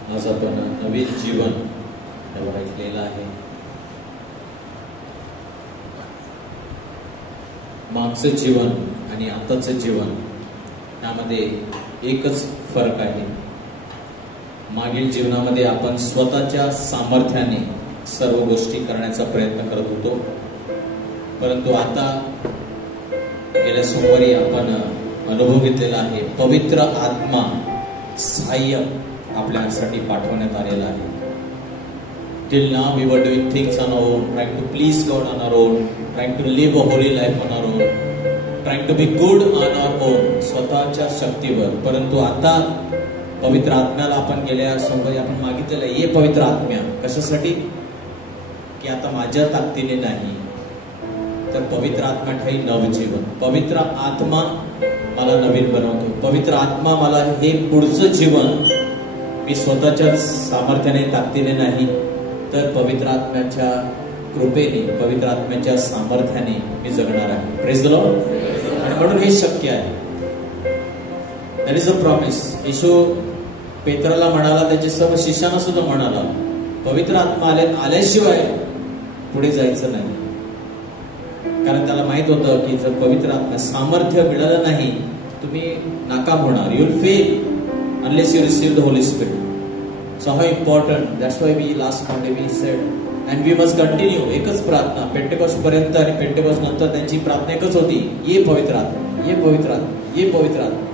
आज आपण नवीन जीवन यावर ऐकलेलं आहे. मागचं जीवन आणि आताचं जीवन यामध्ये एकच फरक आहे. मागील जीवनामध्ये आपण स्वतःच्या सामर्थ्याने सर्व गोष्टी करण्याचा प्रयत्न करत होतो, परंतु आता गेल्या सोमवारी आपण अनुभव घेतलेला आहे, पवित्र आत्मा सहाय्य आपल्यासाठी पाठवण्यात आलेला आहे. Till now we were doing things on our own, trying to please God on our own, trying to live a holy life on our own, trying to be good on our own, स्वतःच्या शक्तीवर. परंतु आता पवित्र आत्म्याला आपण गेल्या सोमवारी आपण मागितलेलं आहे, ये पवित्र आत्म्या. कशासाठी? की आता माझ्या ताकदीने नाही, तर पवित्र आत्मा ठाई नवजीवन. पवित्र आत्मा मला नवीन बनवतो. पवित्र आत्मा मला हे पुढचं जीवन मी स्वतःच्या सामर्थ्याने ताकदीने नाही, तर पवित्र आत्म्याच्या कृपेने, पवित्र आत्म्याच्या सामर्थ्याने मी जगणार आहे. Praise the Lord. आणि म्हणून हे शक्य आहे. That is a promise. येशू पेत्राला म्हणाला, त्याच्या सर्व शिष्यांना सुद्धा म्हणाला, पवित्र आत्मा आल्याशिवाय पुढे जायचं नाही. कारण त्याला माहित होतं की जर पवित्र आत्मा सामर्थ्य मिळालं नाही तुम्ही नाकाम होणार. You will fail unless you receive the Holy Spirit. So how important. That's why we last Monday we said, and we must continue. एकच प्रार्थना पेंटेकॉस्ट पर्यंत आणि पेंटेकॉस्ट नंतर त्यांची प्रार्थना एकच होती, ये पवित्र आत्मा, ये पवित्र आत्मा, ये पवित्र आत्मा.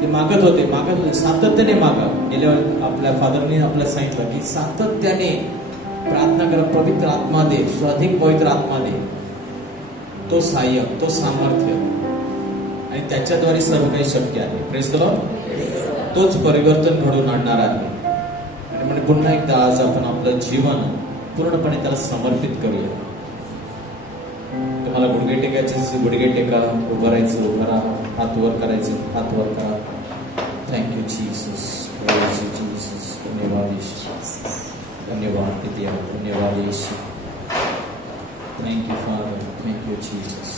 ते मागत होते, सातत्याने मागा. गेल्या आपल्या फादरने आपल्याला सांगितलं की सातत्याने प्रार्थना करा, पवित्र आत्मा दे, स्वाधिक पवित्र आत्मा दे. तो सहाय्य, तो सामर्थ्य, आणि त्याच्याद्वारे सर्व काही शक्य आहे. Praise the Lord. तोच परिवर्तन घडून आणणार आहे. आणि म्हणजे पुन्हा एकदा आज आपण आपलं जीवन पूर्णपणे त्याला समर्पित करूया. तुम्हाला गुडघे टेकायचे, गुडघे टेका. उभं राहायचं, उभं राहा. हात वर करायचं, हात वर करा. Thank you Jesus. जीसस. धन्यवाद येशू. धन्यवाद देवा. धन्यवाद येशू. Thank you father. Thank you Jesus.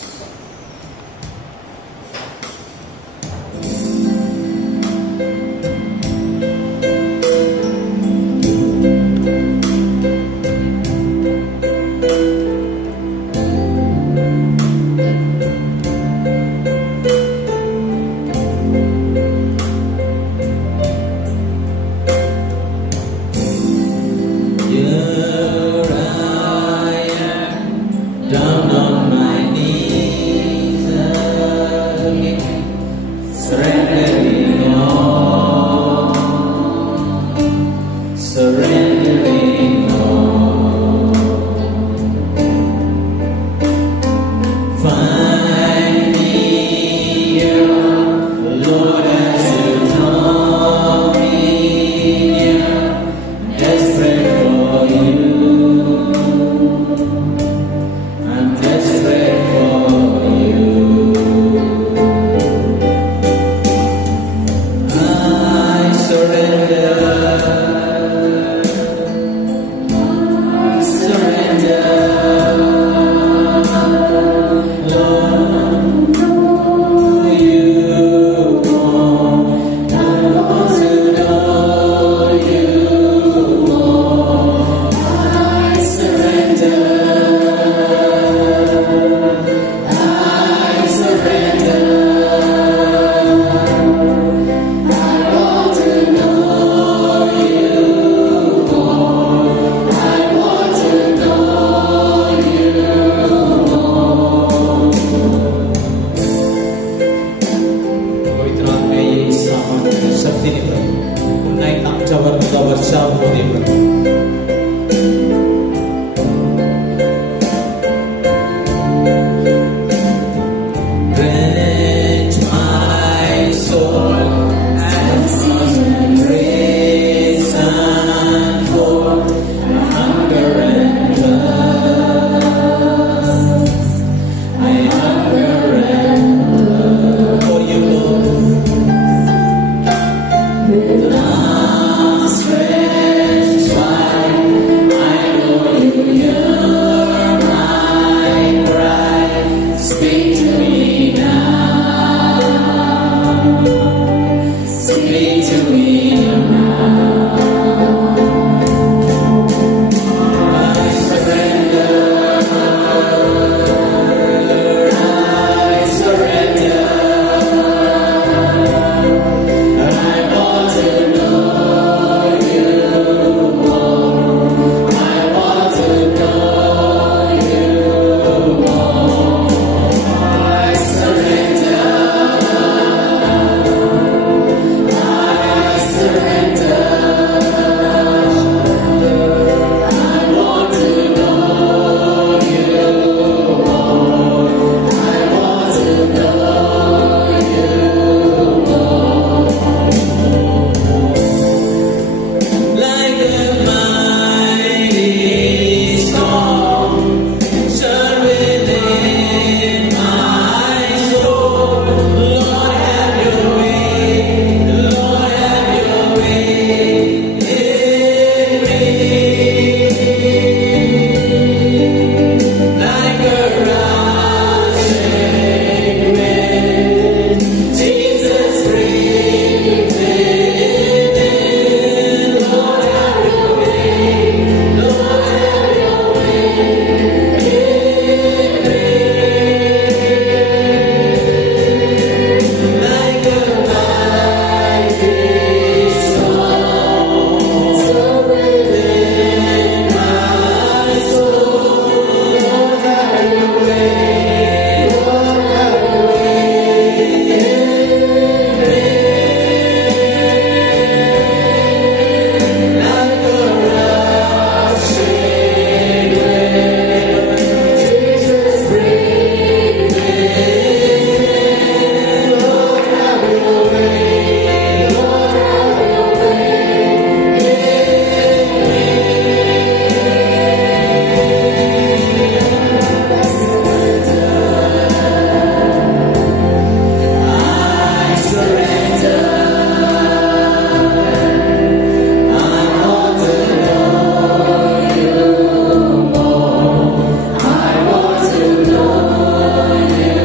Drench my soul and season grace and forth hunger and thirst. I hunger and thirst for you, Lord. With arms stretched wide, I know you hear my cry. Speak to me now. Speak to me now. I surrender. I surrender. I want to know you more. I want to know you more. I surrender. I surrender. I want to know you more. I want to know you more. Like a mighty storm, stir within my soul. Lord, have your way. Lord, have your way in me. Like a rushing wind, Jesus, breathe within. Lord, have your way. Lord, have your way in me. Like a mighty storm, stir within my soul. Lord, have your way. Lord, have your way in me. Like a rushing wind, Jesus, breathe within. Lord, have your way. Lord, have your way in I surrender. I want to know you more. I want to know you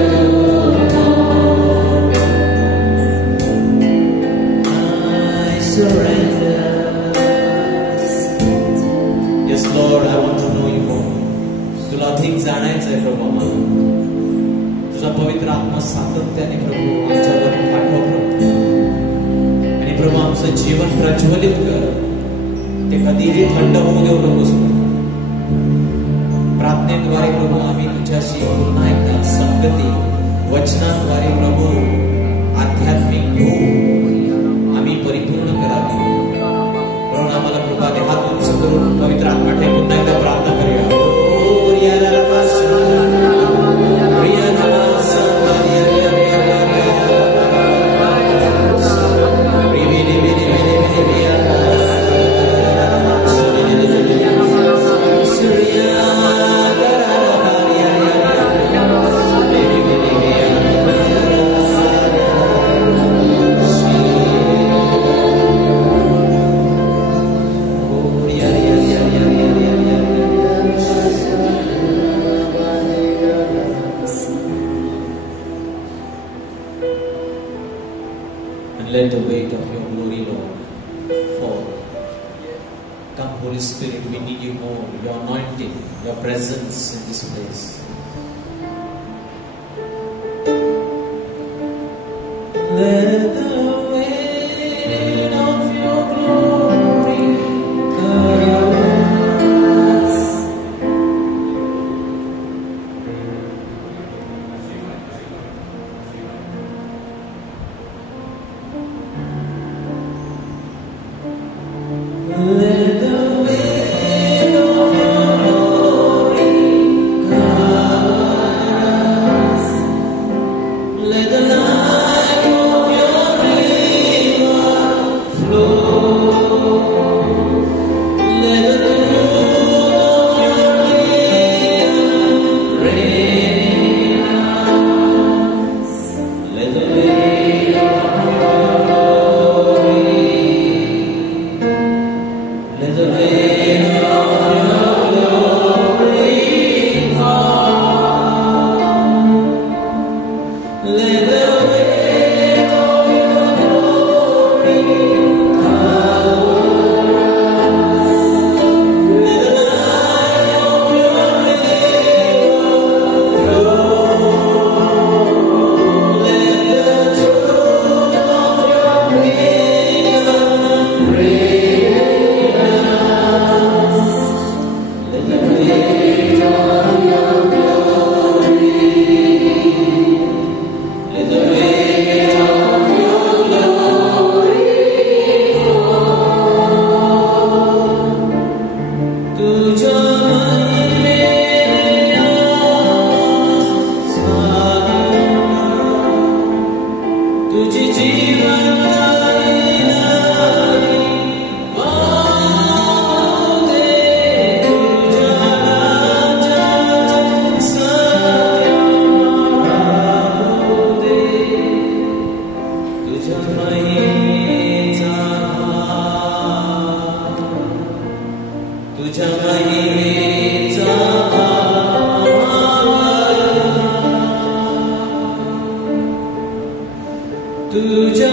more. I surrender. Yes, Lord, I want to know you more. तुला अधिक जाणायचं आहे प्रभू आम्हाला. तुझा पवित्र आत्मा सातत्याने प्रभू आमच्यावर पाठव प्रभू. आणि प्रभू आमचं जीवन प्रज्वलित कर. ते कधीही थंड होऊ देऊ नकोस. प्रार्थनेद्वारे प्रभू आम्ही तुझ्याशी पुन्हा एकदा संगती, वचनाद्वारे प्रभू आध्यात्मिक भूक आम्ही परिपूर्ण करावी. म्हणून आम्हाला कृपा दे. हात उंच करून पवित्र आत्म्याकडे पुन्हा एकदा प्रार्थना करूया. ओ Riya राबासा, Riya राबासा, Riya Riya Riya Riya. Riya Riya Riya Riya. Surya garara riya riya riya. Riya riya riya And let the weight of your glory, Lord, fall. Come, Holy Spirit, we need you more. Your anointing, your presence in this place. Let the weight of your glory cover us. Let the तुझ्या महिमेचा तुझ्या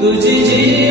तुझी जीवन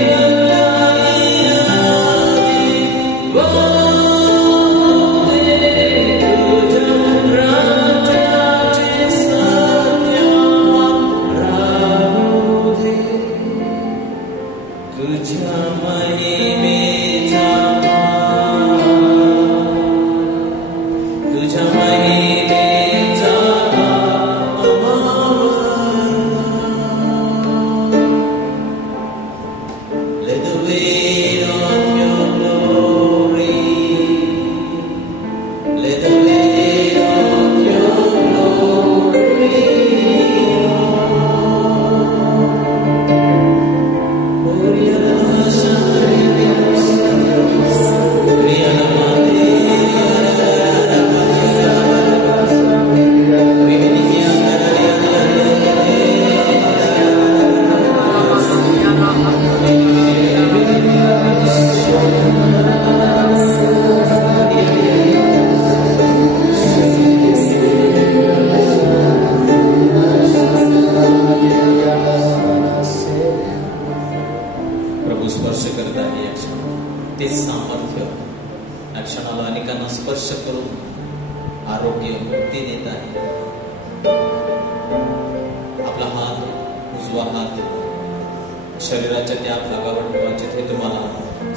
शरीराच्या त्या भागावर किंवा जिथे तुम्हाला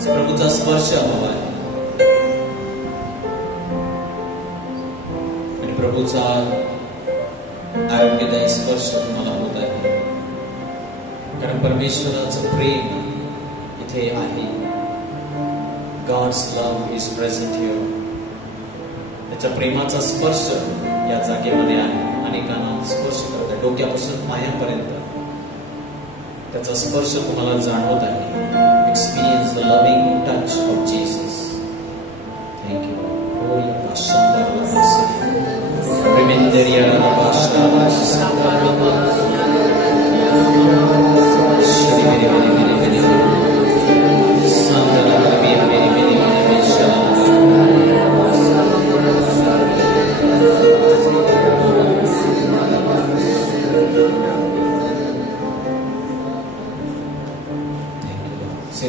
प्रभूचा स्पर्श हवा आहे आणि प्रभूचा आरोग्यदायी स्पर्श तुम्हाला होत आहे, कारण परमेश्वराचं प्रेम इथे आहे. God's love is present here. त्याच्या प्रेमाचा स्पर्श या जागेमध्ये आहे. अनेकांना स्पर्श करत आहे, डोक्यापासून पायापर्यंत त्याचा स्पर्श तुम्हाला जाणवत आहे. Experience the loving touch of Jesus. Thank you.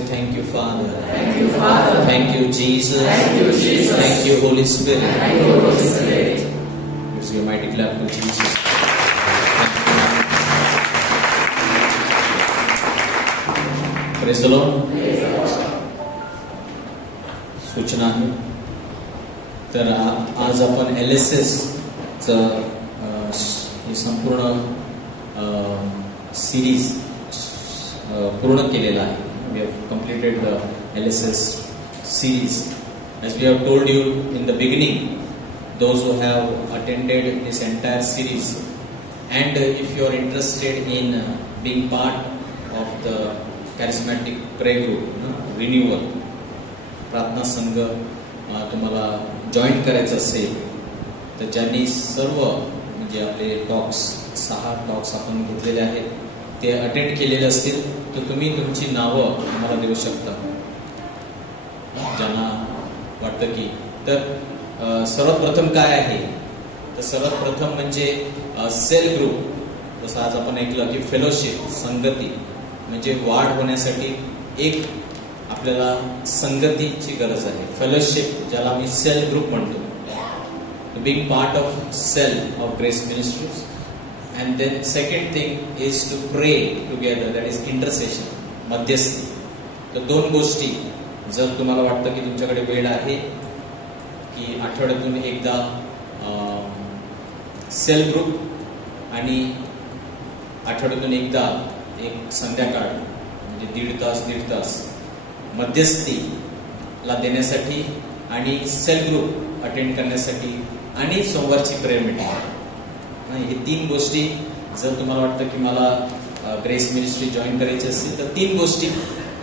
Thank you, Father. Thank you, Father. Thank you, Jesus. Thank you, Jesus. Thank you, Holy Spirit. Thank you, Holy Spirit. Use your mighty clap to Jesus. Praise the Lord. सूचना आहे तर आज आपण LSS चं हे संपूर्ण series पूर्ण केलेला आहे. We have completed the LSS series. As we have told you in the beginning, those who have attended this entire series, and if you are interested in being part of the charismatic prayer group, renewal, प्रार्थना संघ तुम्हाला join करायचं असेल तर ज्यांनी सर्व म्हणजे आपले टॉक्स 6 टॉक्स आपण घेतलेले आहेत ते अटेंड केलेले असतील तर तुम्ही तुमची नावं आम्हाला देऊ शकता. ज्यांना वाटतं की तर सर्वात प्रथम काय आहे तर सर्वात प्रथम म्हणजे सेल ग्रुप. जसं आज आपण ऐकलं की फेलोशिप संगती म्हणजे वाढ होण्यासाठी एक आपल्याला संगतीची गरज आहे. फेलोशिप ज्याला आम्ही सेल ग्रुप म्हणतो. Being part of cell of grace ministries. And then second thing is to pray together, that is intercession, मध्यस्थी. तर 2 गोष्टी जर तुम्हाला वाटतं की तुमच्याकडे वेळ आहे की आठवड्यातून एकदा सेल ग्रुप आणि आठवड्यातून एकदा एक संध्याकाळ म्हणजे 1.5 तास मध्यस्थीला देण्यासाठी आणि सेल ग्रुप अटेंड करण्यासाठी आणि सोमवारची प्रेयर मीटिंग. हे 3 गोष्टी जर तुम्हाला वाटतं की मला ग्रेस मिनिस्ट्री जॉईन करायची असेल तर 3 गोष्टी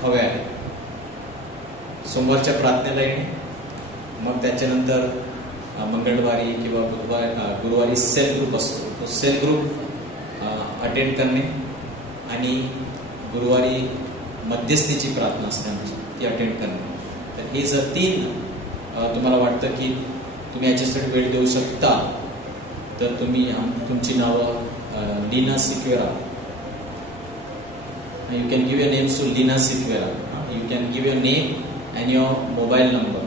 हव्या आहेत. सोमवारच्या प्रार्थनेला येणे, मग त्याच्यानंतर मंगळवारी किंवा गुरुवारी सेल ग्रुप असतो तो सेल ग्रुप अटेंड करणे आणि गुरुवारी मध्यस्थीची प्रार्थना असते आमची, ती अटेंड करणे. तर हे जर 3 तुम्हाला वाटतं की तुम्ही याच्यासाठी वेळ देऊ शकता, तर तुम्ही तुमची नावं Leena Sequeira, you can give your names to Leena Sequeira. You can give your name and your mobile number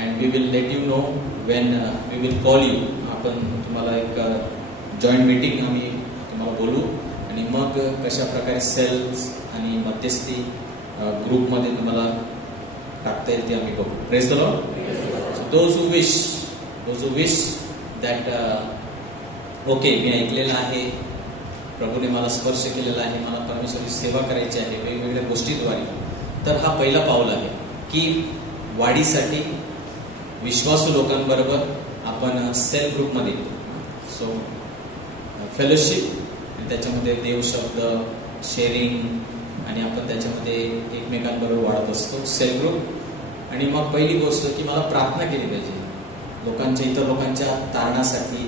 and we will let you know when we will call you. आपण तुम्हाला एक जॉईंट मीटिंग आम्ही तुम्हाला बोलू आणि मग कशा प्रकारे सेल्स आणि मध्यस्थी ग्रुपमध्ये तुम्हाला टाकता येईल ते आम्ही बघू. Praise the Lord. Those who wish that okay, मी ऐकलेलं आहे, प्रभूने मला स्पर्श केलेला आहे, मला परमेश्वराची सेवा करायची आहे वेगवेगळ्या गोष्टीद्वारे, तर हा पहिला पाऊल आहे की वाढीसाठी विश्वासू लोकांबरोबर आपण सेल्फ ग्रुपमध्ये, सो फेलोशिप, आणि त्याच्यामध्ये देव शब्द शेअरिंग, आणि आपण त्याच्यामध्ये एकमेकांबरोबर वाढत असतो सेल्फ ग्रुप. आणि मग पहिली गोष्ट की मला प्रार्थना केली पाहिजे इतर लोकांच्या तारणासाठी,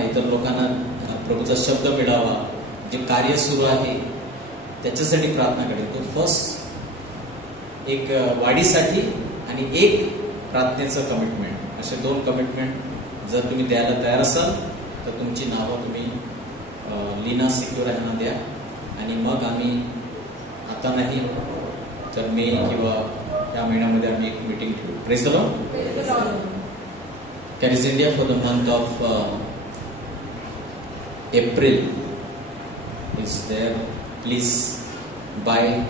इतर लोकांना प्रभूचा शब्द मिळावा, जे कार्य सुरू आहे त्याच्यासाठी प्रार्थना करेल. तो फर्स्ट एक वाढीसाठी आणि एक प्रार्थनेचं कमिटमेंट, असे 2 कमिटमेंट जर तुम्ही द्यायला तयार असाल तर तुमची नावं तुम्ही लीना सिक्वेरा यांना द्या. आणि मग आम्ही आता नाही तर मे किंवा या महिन्यामध्ये आम्ही एक मीटिंग ठेवू. Praise the lord. Carriage India for the month of April is there. Please buy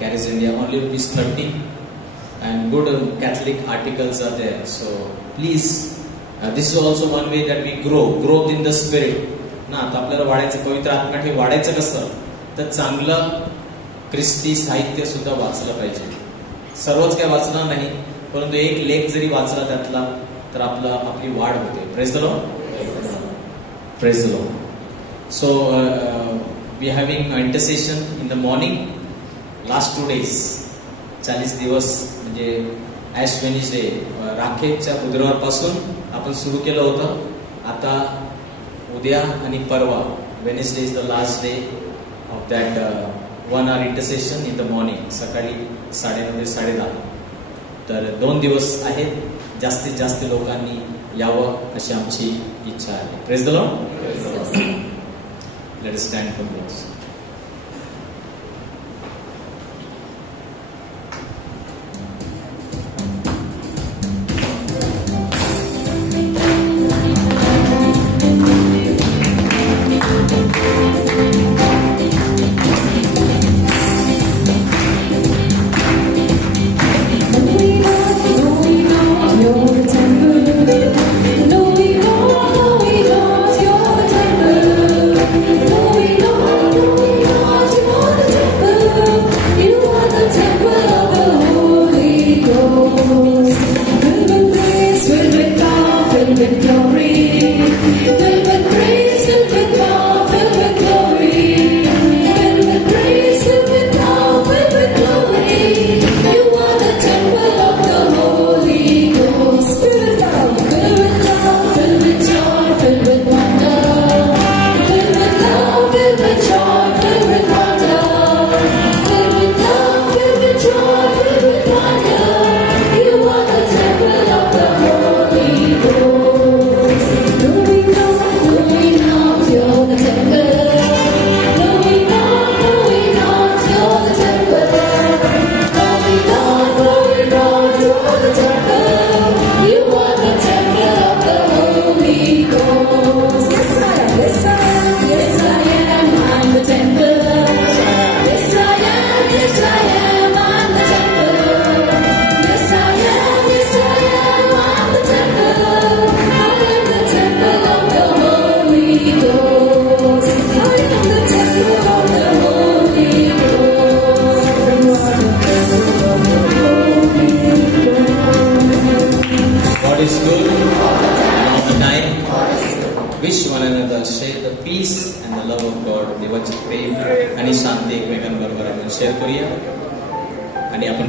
Kariz India, only ₹30, and good Catholic articles are there. So please, this is also one way that we growth in the spirit. ना आता आपल्याला वाढायचं, पवित्र आत्म्यात वाढायचं कसं, तर चांगलं ख्रिस्ती साहित्य सुद्धा वाचलं पाहिजे. सर्वच काय वाचणार नाही, परंतु एक लेख जरी वाचला त्यातला तर आपली वाढ होते. Praise the Lord. Praise the Lord. So we are having intercession in the morning. Last 2 days, 40 दिवस म्हणजे ॲश वेनिसडे, राखेच्या बुधवारपासून आपण सुरू केलं होतं. आता उद्या आणि परवा Wednesday is the last day of that 1 hour intercession in the morning, सकाळी 9:30 ते 10:30. तर 2 दिवस आहेत. जास्तीत जास्त लोकांनी यावं अशी आमची इच्छा आहे. Praise the Lord. Let us stand for prayer.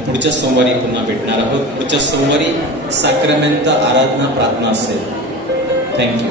पुढच्या सोमवारी पुन्हा भेटणार आहोत. पुढच्या सोमवारी साक्रमेंट आराधना प्रार्थना असेल. थँक्यू.